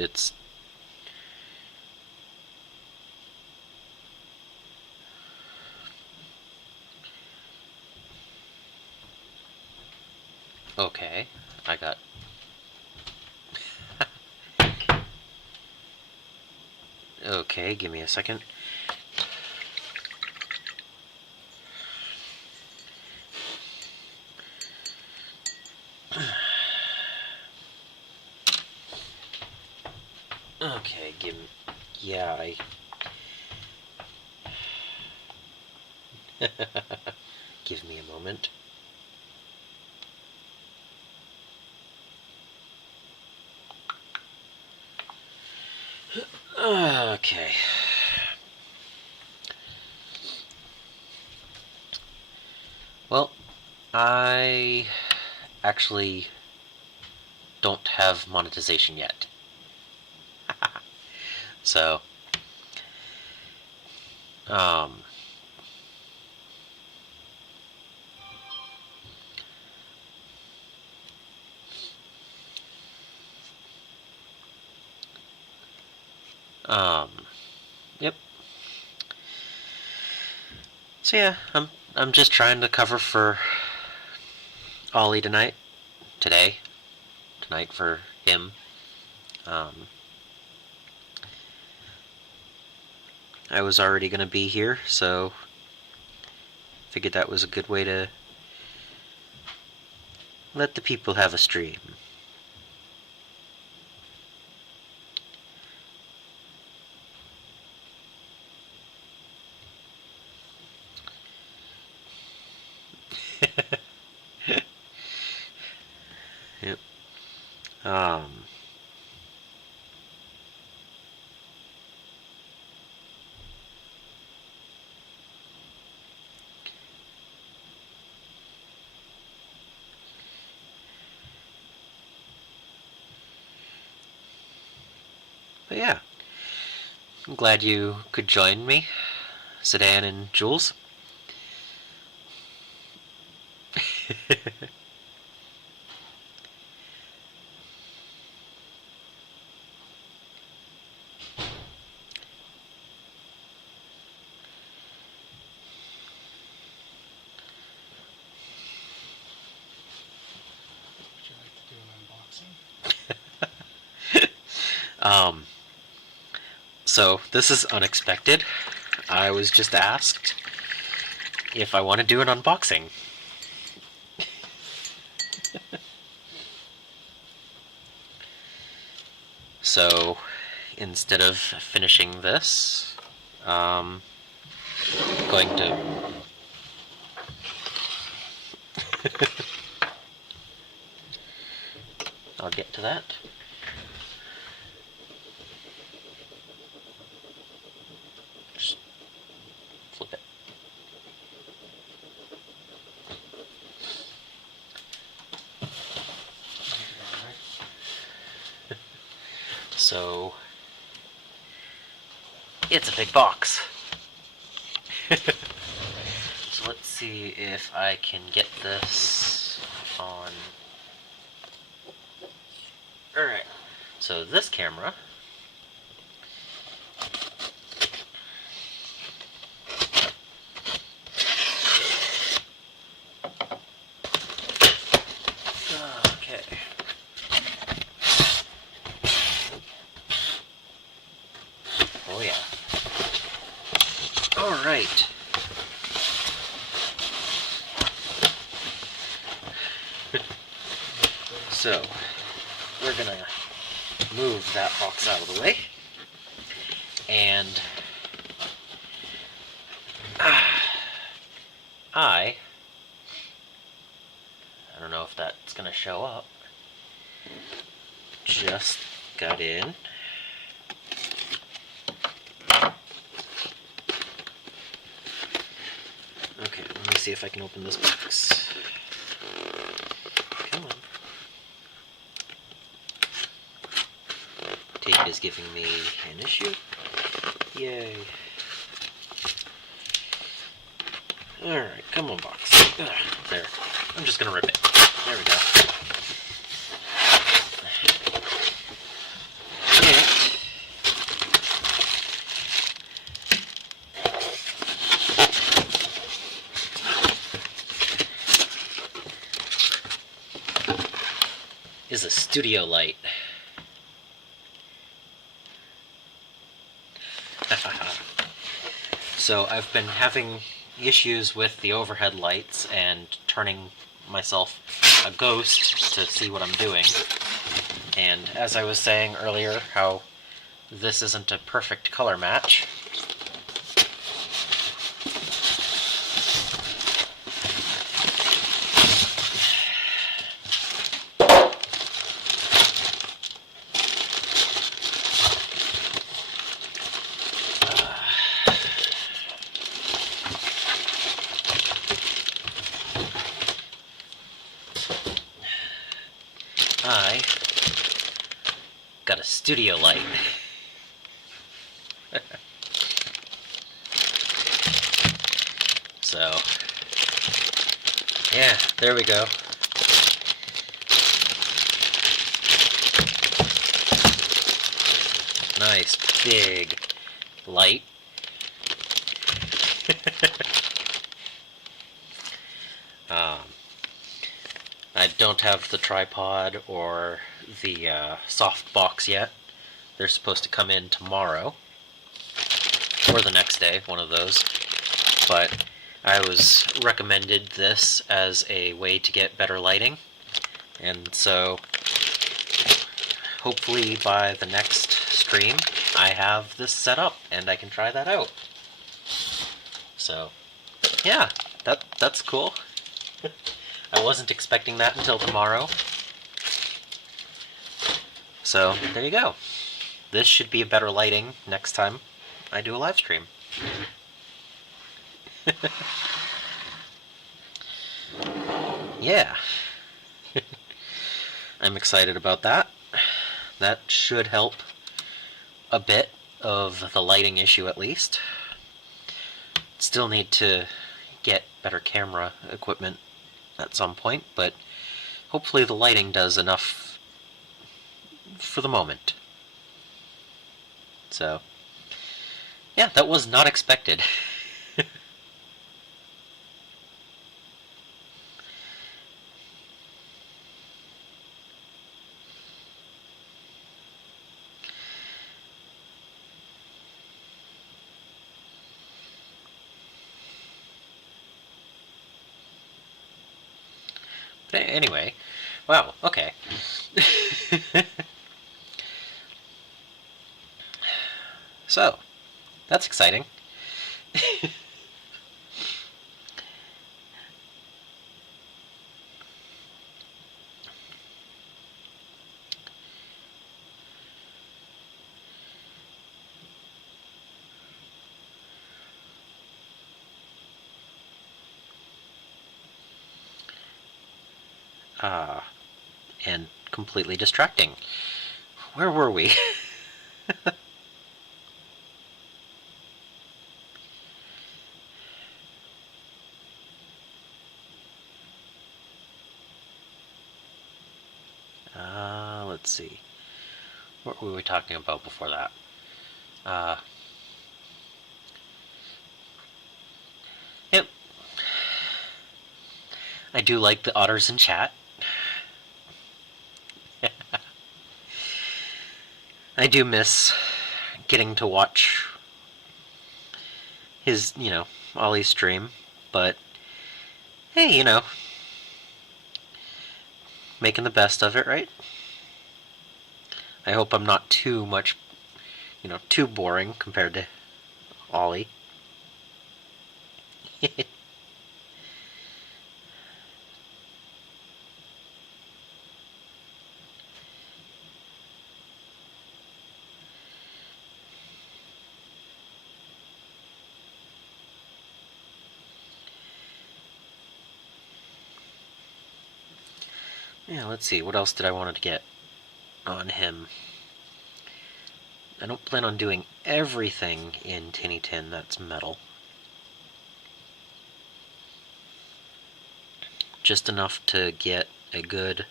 It's okay. I got... Okay, give me a second. Okay, give me... Yeah, I... Give me a moment. Okay. Well, I actually don't have monetization yet. So, um, yep. So yeah, I'm just trying to cover for Ollie tonight. Tonight for him. I was already going to be here, so figured that was a good way to let the people have a stream. Yep. But yeah, I'm glad you could join me, Sedan and Jules. So this is unexpected. I was just asked if I want to do an unboxing. So instead of finishing this, I'm going to I'll get to that. Just flip it. So it's a big box. So let's see if I can get this on. Alright, so this camera okay. Oh yeah. Alright. So we're gonna move that box out of the way, and I don't know if that's gonna show up, just got in okay, let me see if I can open this box. Come on. Tape is giving me an issue. Yay. Alright, come on, box. There. I'm just gonna rip it. There we go. It is a studio light. So I've been having issues with the overhead lights and turning myself a ghost to see what I'm doing. And as I was saying earlier, how this isn't a perfect color match. I got a studio light. So, yeah, there we go. Nice big light. don't have the tripod or the soft box yet. They're supposed to come in tomorrow, or the next day, one of those. But I was recommended this as a way to get better lighting, and so hopefully by the next stream I have this set up and I can try that out. So yeah, that's cool. I wasn't expecting that until tomorrow. So there you go. This should be a better lighting next time I do a live stream. Yeah. I'm excited about that. That should help a bit of the lighting issue at least. Still need to get better camera equipment at some point, but hopefully the lighting does enough for the moment. So, yeah, that was not expected. But anyway, wow, okay. So, that's exciting. And completely distracting. Where were we? Let's see. What were we talking about before that? Yep. I do like the otters in chat. I do miss getting to watch his, Ollie's stream, but hey, making the best of it, right? I hope I'm not too much, too boring compared to Ollie. Yeah, let's see, what else did I want to get on him? I don't plan on doing everything in Tinny Tin that's metal. Just enough to get a good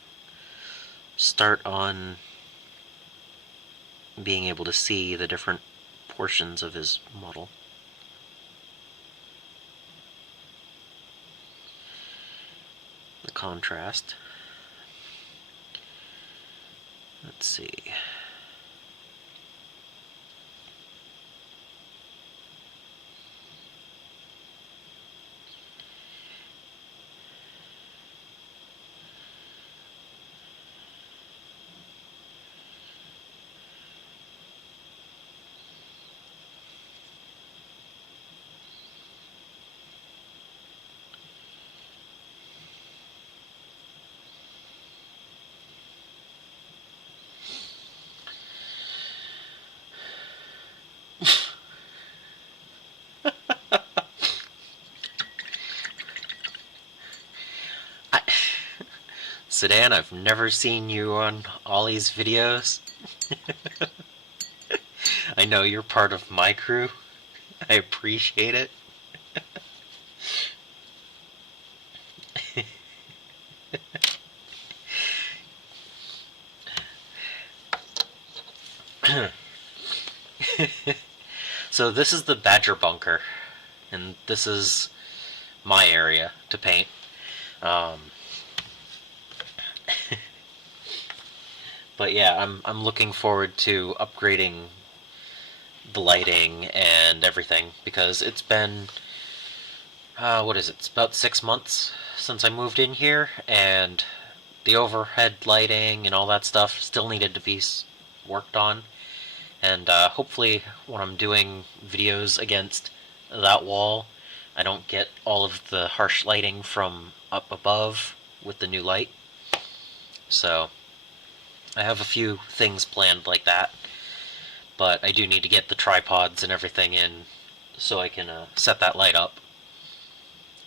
start on being able to see the different portions of his model. The contrast. Let's see. Sedan, I've never seen you on Ollie's videos. I know you're part of my crew. I appreciate it. So this is the Badger Bunker, and this is my area to paint. But yeah, I'm looking forward to upgrading the lighting and everything, because it's been what is it? It's about 6 months since I moved in here, and the overhead lighting and all that stuff still needed to be worked on. And hopefully, when I'm doing videos against that wall, I don't get all of the harsh lighting from up above with the new light. So I have a few things planned like that, but I do need to get the tripods and everything in so I can set that light up.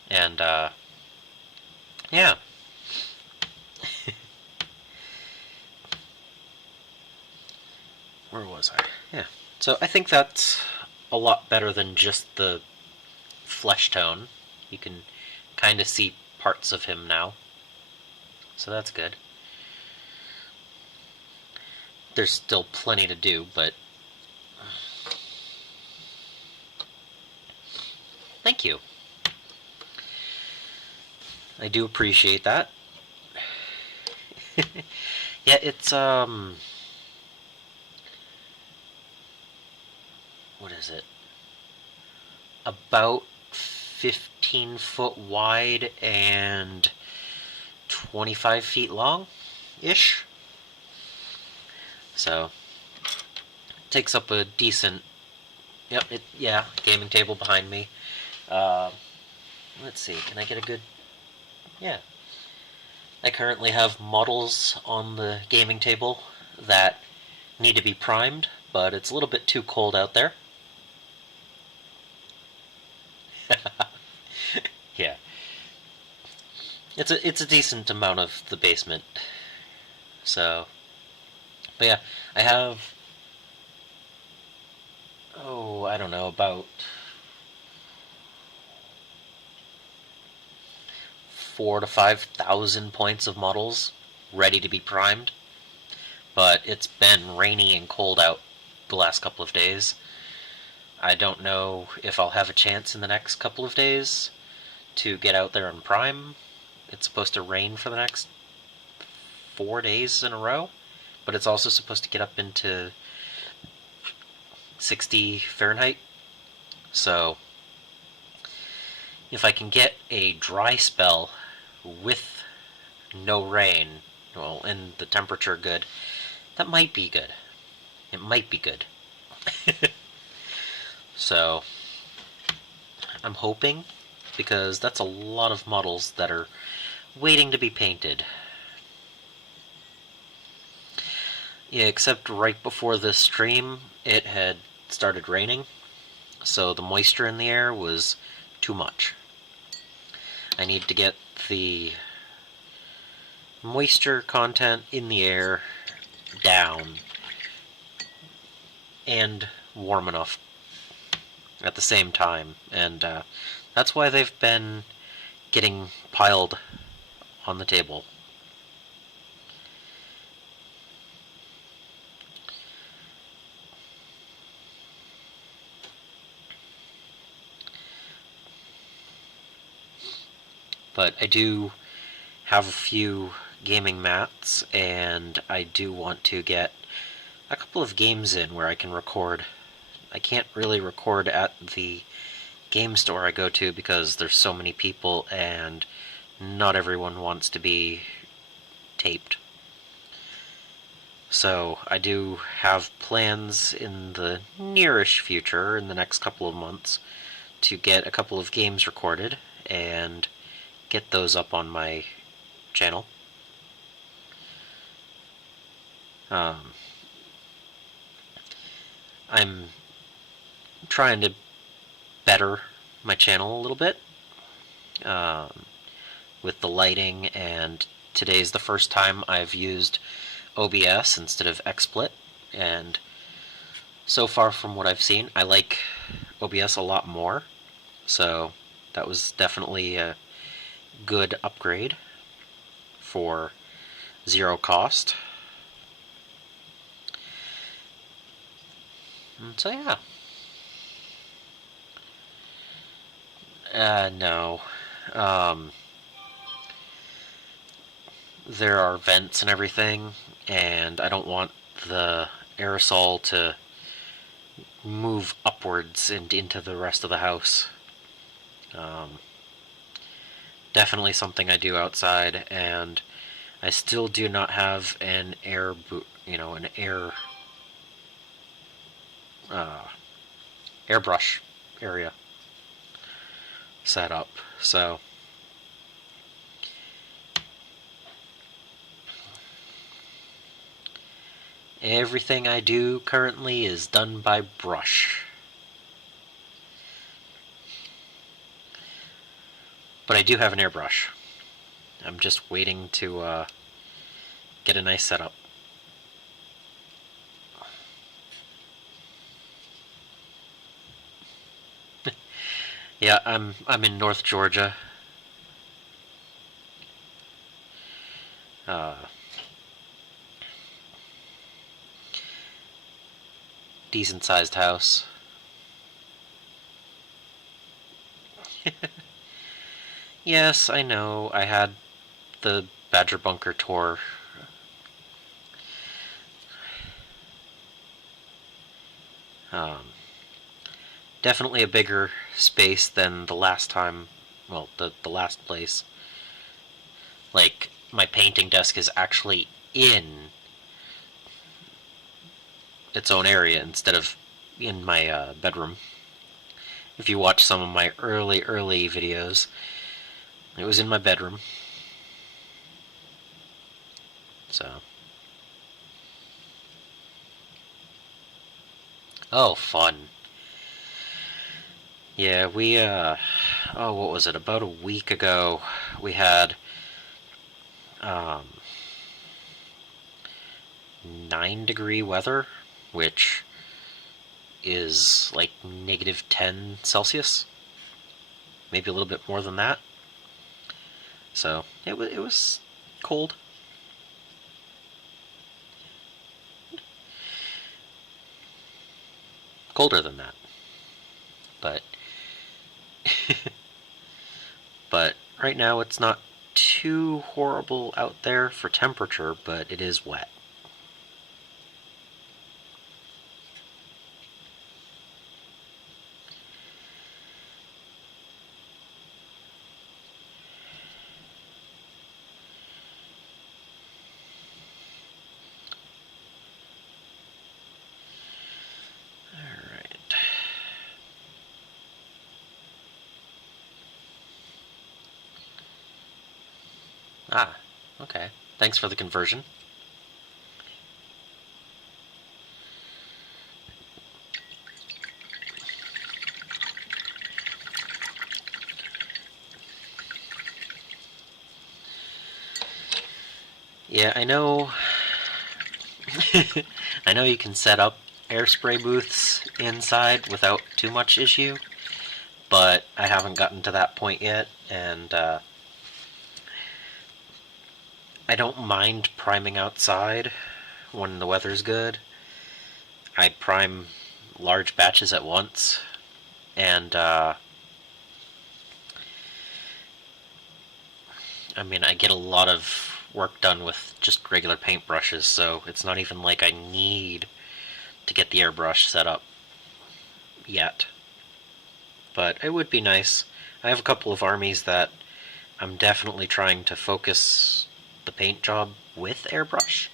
And yeah. Where was I? Yeah. So I think that's a lot better than just the flesh tone. You can kind of see parts of him now. So that's good. There's still plenty to do, but thank you. I do appreciate that. Yeah, it's what is it? About 15 foot wide and 25 feet long-ish. So, takes up a decent... Yep, yeah, gaming table behind me. Let's see, can I get a good... Yeah. I currently have models on the gaming table that need to be primed, but it's a little bit too cold out there. Yeah. It's a decent amount of the basement. So, but yeah, I have, oh, I don't know, about 4,000 to 5,000 points of models ready to be primed. But it's been rainy and cold out the last couple of days. I don't know if I'll have a chance in the next couple of days to get out there and prime. It's supposed to rain for the next 4 days in a row, but it's also supposed to get up into 60 Fahrenheit. So if I can get a dry spell with no rain, well, and the temperature good, that might be good. It might be good. So I'm hoping, because that's a lot of models that are waiting to be painted. Yeah, except right before this stream, it had started raining, so the moisture in the air was too much. I need to get the moisture content in the air down and warm enough at the same time, and that's why they've been getting piled on the table. But I do have a few gaming mats, and I do want to get a couple of games in where I can record. I can't really record at the game store I go to because there's so many people and not everyone wants to be taped. So I do have plans in the nearish future, in the next couple of months, to get a couple of games recorded and get those up on my channel. I'm trying to better my channel a little bit with the lighting, and today's the first time I've used OBS instead of XSplit, and so far from what I've seen, I like OBS a lot more, so that was definitely a good upgrade for zero cost. And so yeah. No. There are vents and everything, and I don't want the aerosol to move upwards and into the rest of the house. Definitely something I do outside, and I still do not have an air airbrush area set up. So everything I do currently is done by brush. But I do have an airbrush. I'm just waiting to get a nice setup. Yeah, I'm in North Georgia. Decent sized house. Yes, I know. I had the Badger Bunker tour. Definitely a bigger space than the last time. Well, the last place. Like, my painting desk is actually in its own area instead of in my bedroom. If you watch some of my early videos, it was in my bedroom. So. Oh, fun. Yeah, what was it? About a week ago, we had 9-degree weather, which is like -10 Celsius, maybe a little bit more than that. So it was cold. Colder than that, but but right now it's not too horrible out there for temperature, but it is wet. Ah, okay. Thanks for the conversion. Yeah, I know. I know you can set up air spray booths inside without too much issue, but I haven't gotten to that point yet, and I don't mind priming outside when the weather's good. I prime large batches at once, and I mean, I get a lot of work done with just regular paintbrushes, so it's not even like I need to get the airbrush set up yet. But it would be nice. I have a couple of armies that I'm definitely trying to focus the paint job with airbrush.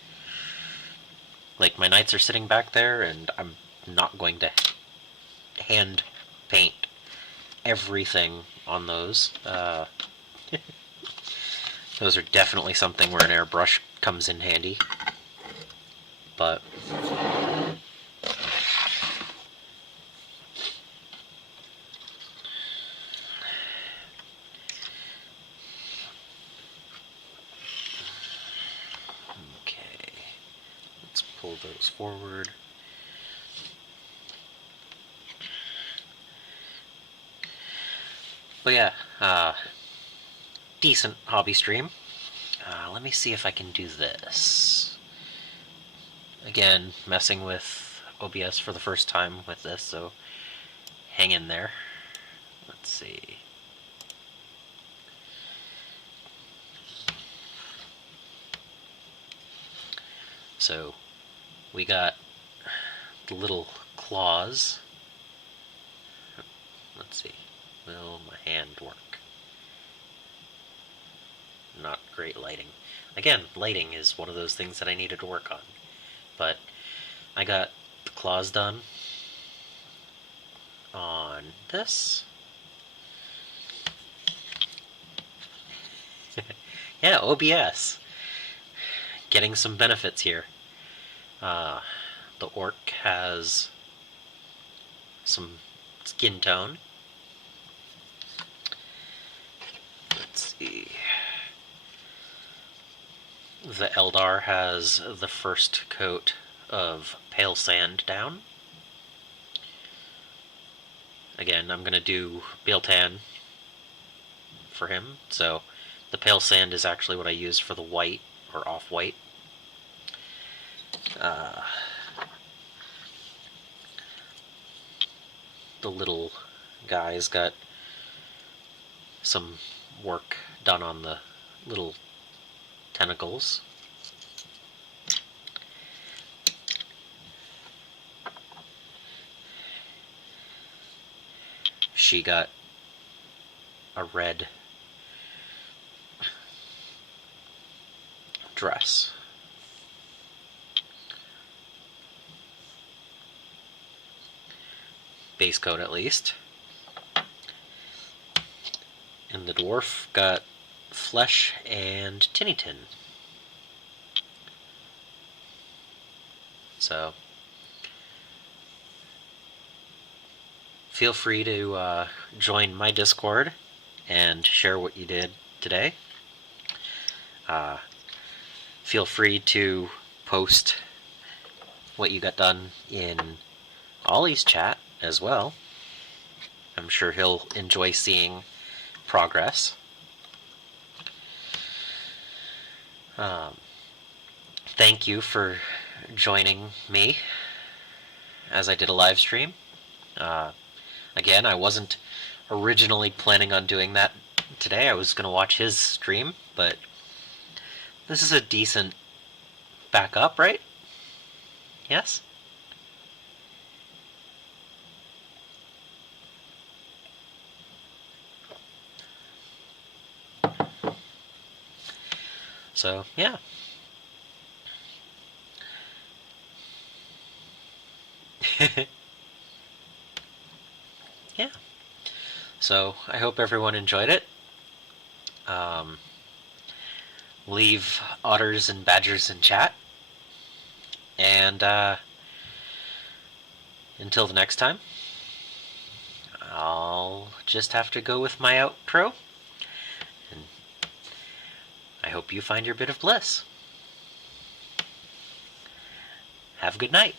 Like, my knights are sitting back there, and I'm not going to hand paint everything on those. Those are definitely something where an airbrush comes in handy. But okay, let's pull those forward. But yeah, decent hobby stream. Let me see if I can do this. Again, messing with OBS for the first time with this, so hang in there. Let's see. So we got the little claws. Let's see, will my hand work? Not great lighting. Again, lighting is one of those things that I needed to work on. But I got the claws done on this. Yeah, OBS. Getting some benefits here. The orc has some skin tone. Let's see. The Eldar has the first coat of pale sand down. Again, I'm going to do Bealtan for him, so the pale sand is actually what I use for the white, or off-white. The little guy's got some work done on the little tentacles. She got a red dress. Base coat at least. And the dwarf got flesh and tinnytin. So feel free to join my Discord and share what you did today. Feel free to post what you got done in Ollie's chat as well. I'm sure he'll enjoy seeing progress. Thank you for joining me as I did a live stream. Again, I wasn't originally planning on doing that today. I was going to watch his stream, but this is a decent backup, right? Yes? So, yeah. Yeah. So, I hope everyone enjoyed it. Leave otters and badgers in chat. And until the next time, I'll just have to go with my outro. And I hope you find your bit of bliss. Have a good night.